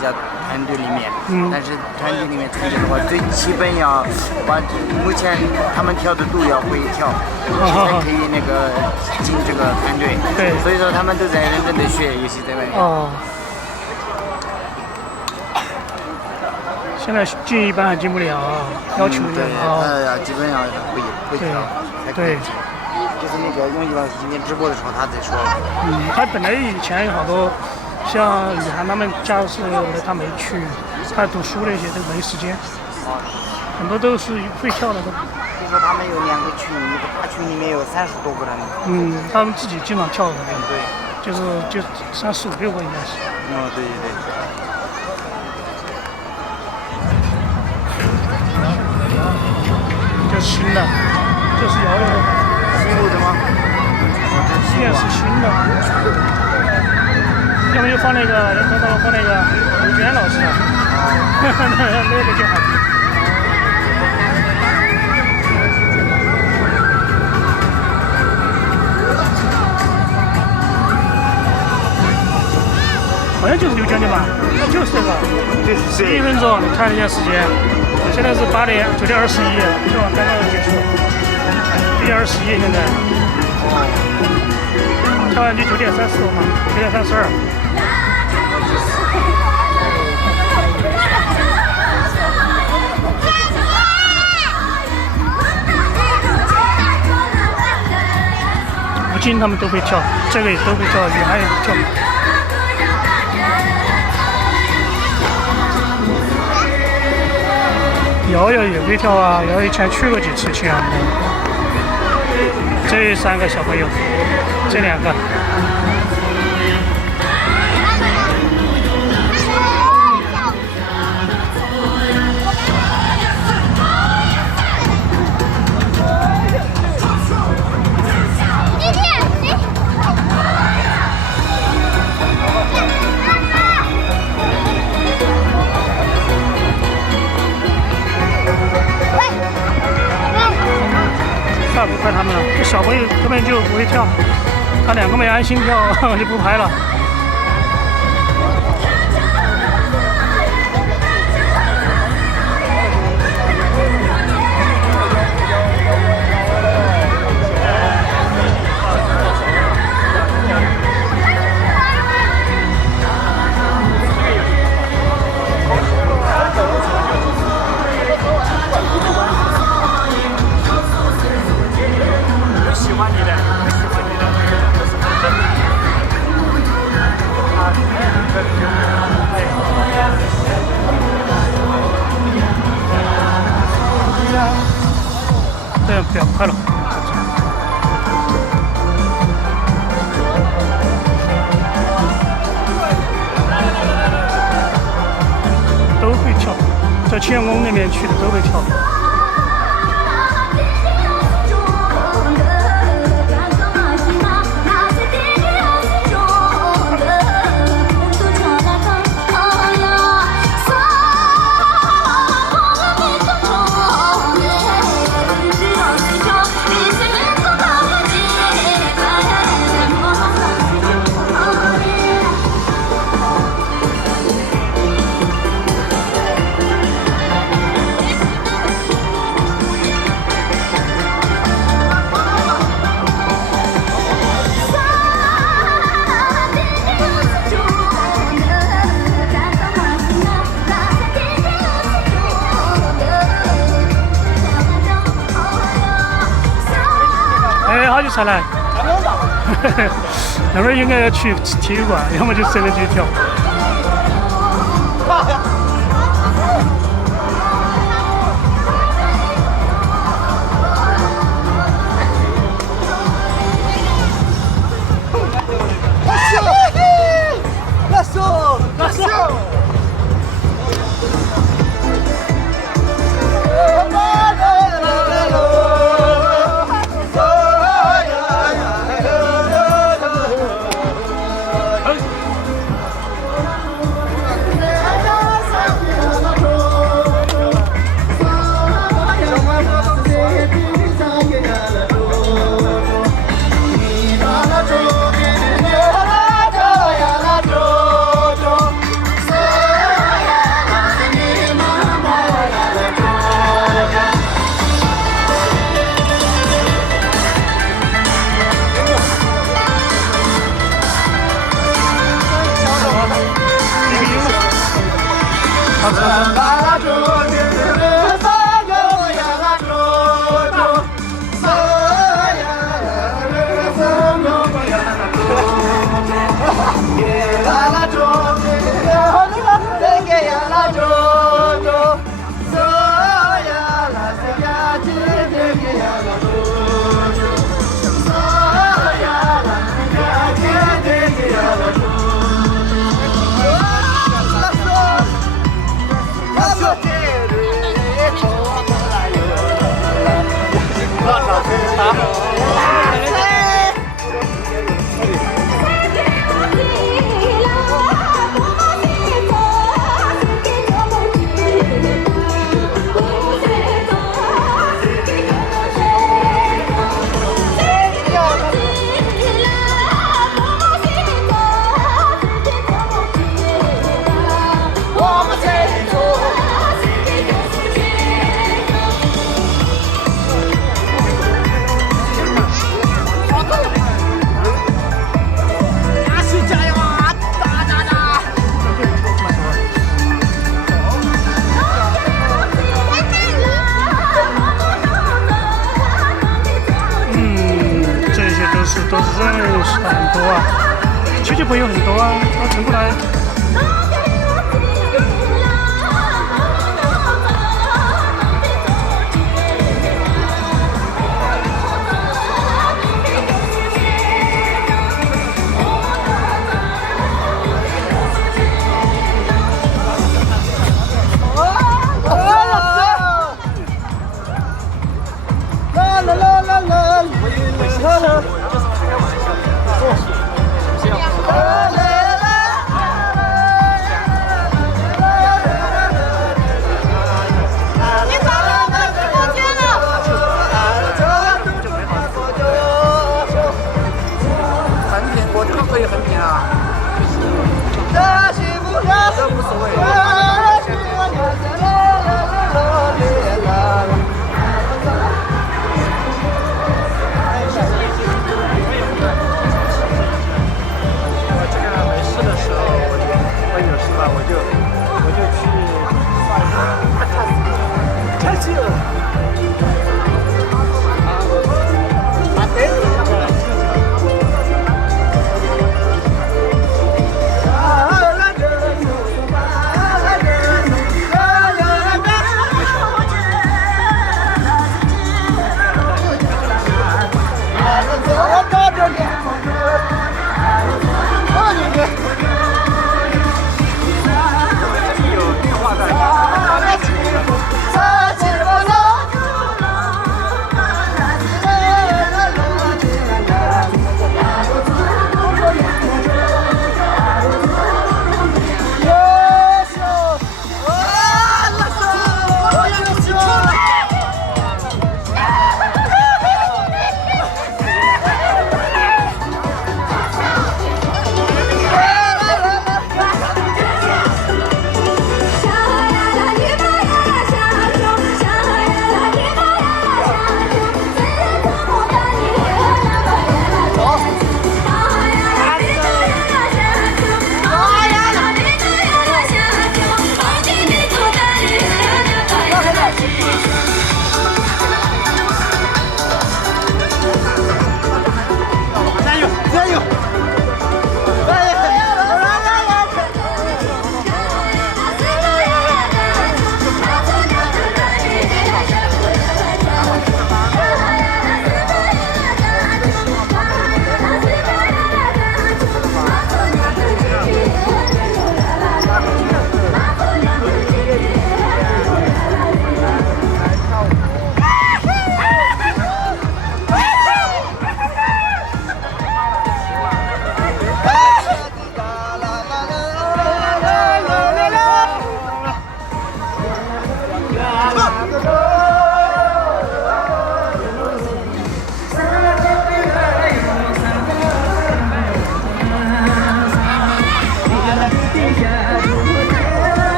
加团队里面，但是团队里面推荐的话，最基本要把目前他们跳的都要会跳，才可以那个进这个团队。对，所以说他们都在认真的学，尤其在外面。哦。现在进一般还进不了，要求的对，基本上会跳才可以对。进。就是那个永吉老师今天直播的时候他在说。他本来以前有好多，像雨涵他们家是他没去，他读书那些都没时间，很多都是会跳的都。所以说他们有2个群，一个大群里面有30多个人。他们自己经常跳的。对。就35、6个应该是。对。这是新的，这是摇的。新录的吗？现在是新的。要么就放那个，放那个吴娟老师的，那个就好听。好像就是6点吧，就是这个，11分钟，你看一下时间，现在是9点21，就刚刚结束，9点21现在。跳完就9点30了嘛，9点32。吴京他们都会跳，这个也都会跳，雨涵也会跳。瑶瑶也会跳啊，瑶瑶以前去过几次去啊。这3个小朋友，这2个。不拍他们了，这小朋友根本就不会跳，他2个没安心跳就不拍了。这样不要快了。都会跳，在庆功那边去的都会跳。好久才来，那会儿应该要去体育馆，要么就随便去跳。都是人是很多啊，去就朋友很多啊，到成都来。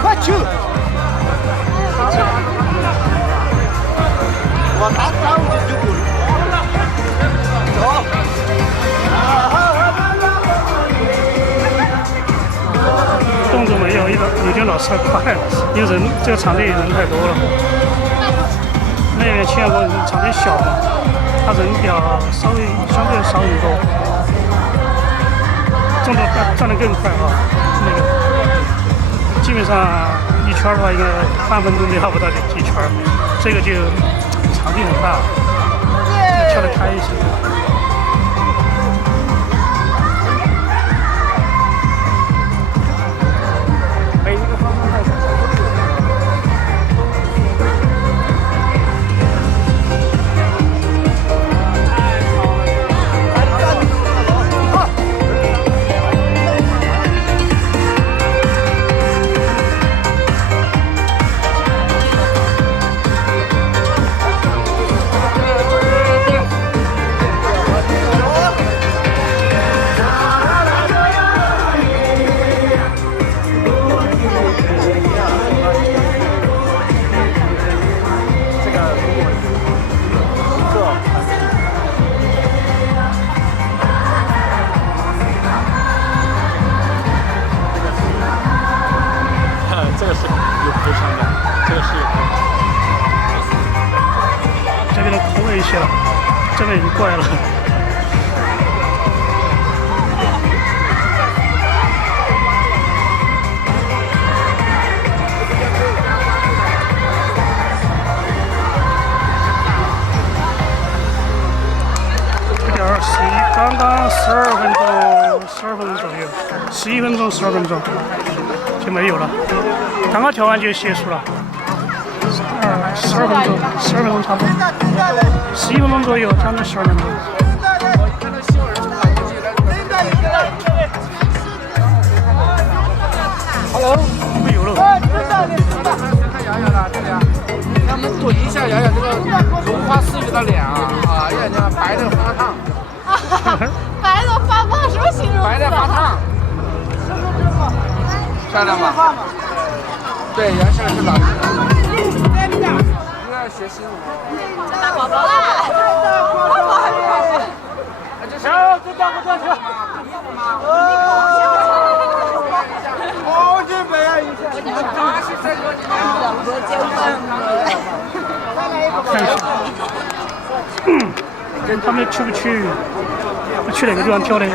快去！我打招呼就滚。走。动作没有有点老师快，因为这个场地人太多了。那边去年我场地小嘛，他人比较相对少很多，动作转得更快啊。那个基本上一圈的话，应该半分钟都要不到几圈，这个就场地很大，跳得开一些。每一个方向太小。这个是有赔偿的，这个是有赔偿。这边的空了一些了，这边已经过来了。刚刚12分钟左右，11分钟、12分钟就没有了。刚刚跳完就结束了，12分钟差不多，11分钟左右，将近12分钟。Hello， 不有了。咱们蹲一下，摇摇这个荣华似玉的脸啊！哎呀，那个白的发烫。白的发胖什么形容？白的发烫。漂亮吧？对，原先是老师。有点学习舞。大宝宝啦！宝宝还没有。行，这大不转车。好准备啊！一下。看他们去不去？去哪个地方跳呢？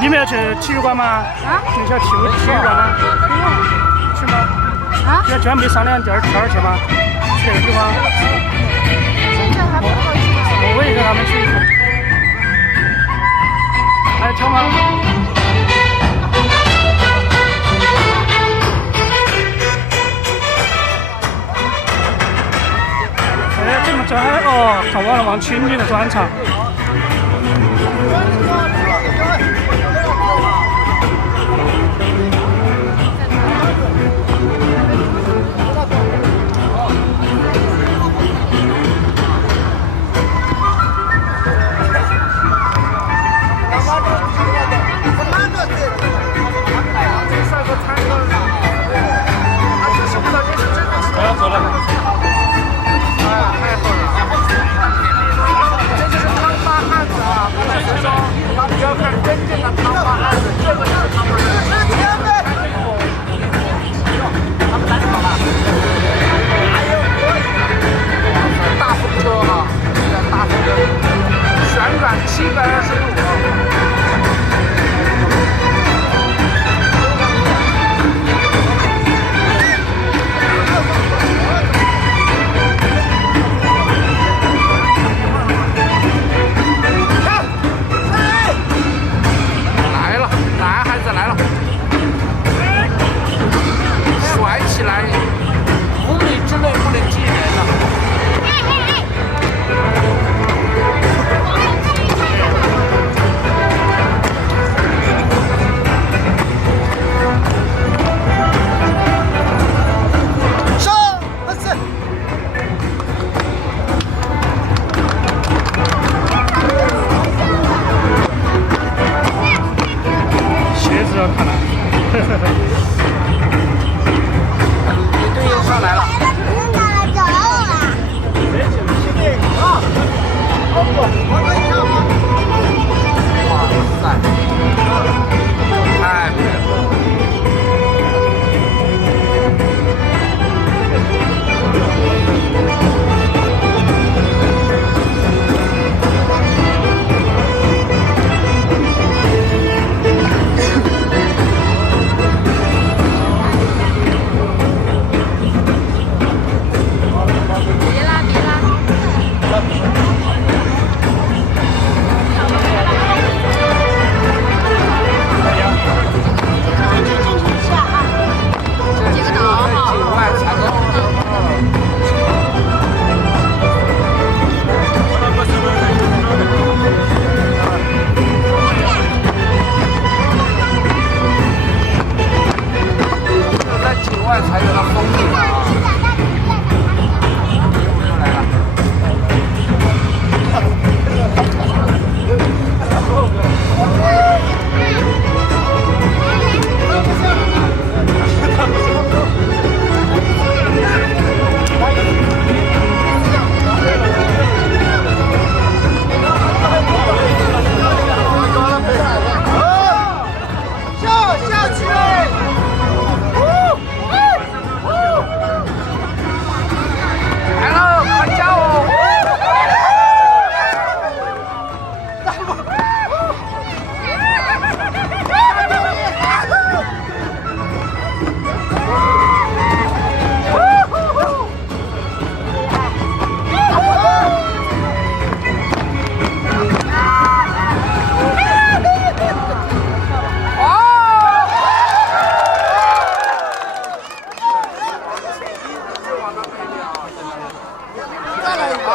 你们要去体育馆吗？啊？学校体育馆吗？不用。去吗？啊？今晚没商量第二天去吗？去哪个地方？现在还不好去。我问一下他们去。还跳吗？哎，这么早还哦，看忘了王清女的专场。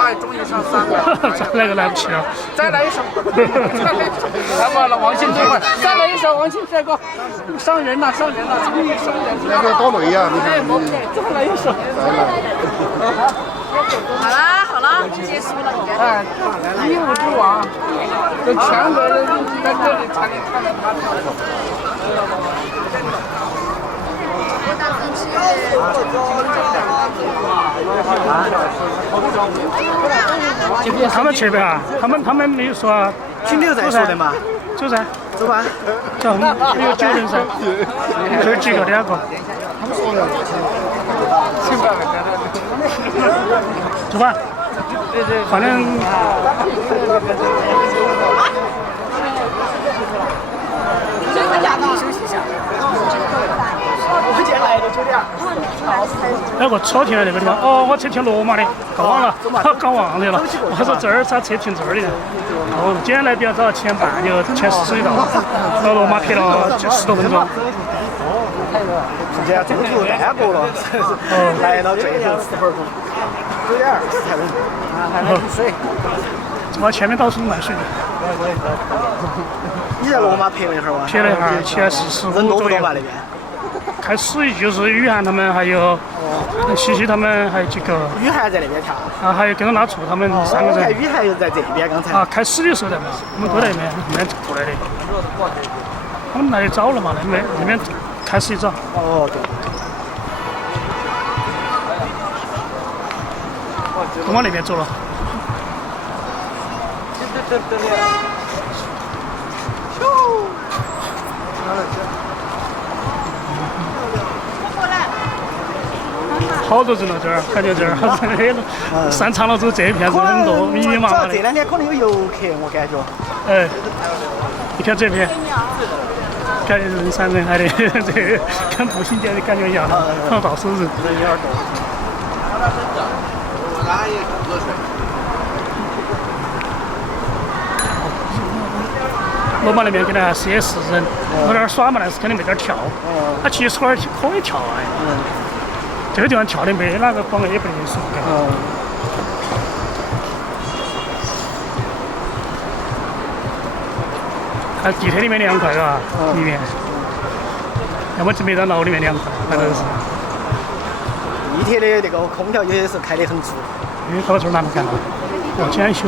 哎，终于上300。再来个来不及了。再来一首，来吧，王鑫这块，再来一首，王鑫帅哥，上人了，终于上人了。那个高磊呀，你看。再来一首。好了，结束了。哎，一物之王，这全国人在这里才能看到他跳舞。他们去不啊？他们没有说啊。群里有在说的嘛？走噻。走吧。走，有9人噻。这儿几个2个。走吧。反正。那个车停在那个地方，哦，我车停罗马的，搞忘了，搞忘了。我说这儿咋车停这儿的？哦，今天来比较早，7点半就前40到，到罗马开了10多分钟。这中途单过了，来到最后10分钟，9:20才能，还能水。往前面到处卖水。你在罗马拍了一会儿吗？拍了一会儿，7:45左右。那边。开始就是雨涵他们，还有西西他们，还有几个。雨涵在那边跳。啊，还有跟着拉醋他们3个人。雨涵又在这边刚才。啊，开始的时候的嘛，我们都在那边过来的。他们来的早了嘛，那边开始一早。哦，对。都往那边走了。好多人了这儿，感觉这儿好热了。散场了之后，这一片人很多，密密麻麻的。这2天可能有游客，我感觉。哎，你看这边，感觉人山人海的，这个跟步行街的感觉一样，到处人。人有点多。罗马那边可能还是也是人，有点耍嘛，但是肯定没点跳。他其实可以跳哎。这个地方跳的没哪个广告也不能说。还地铁里面2块嘎，里面。要么就没在牢里面2块，反正是。地铁的那个空调有些时候开得很足。因为到这儿哪能干了？要检修。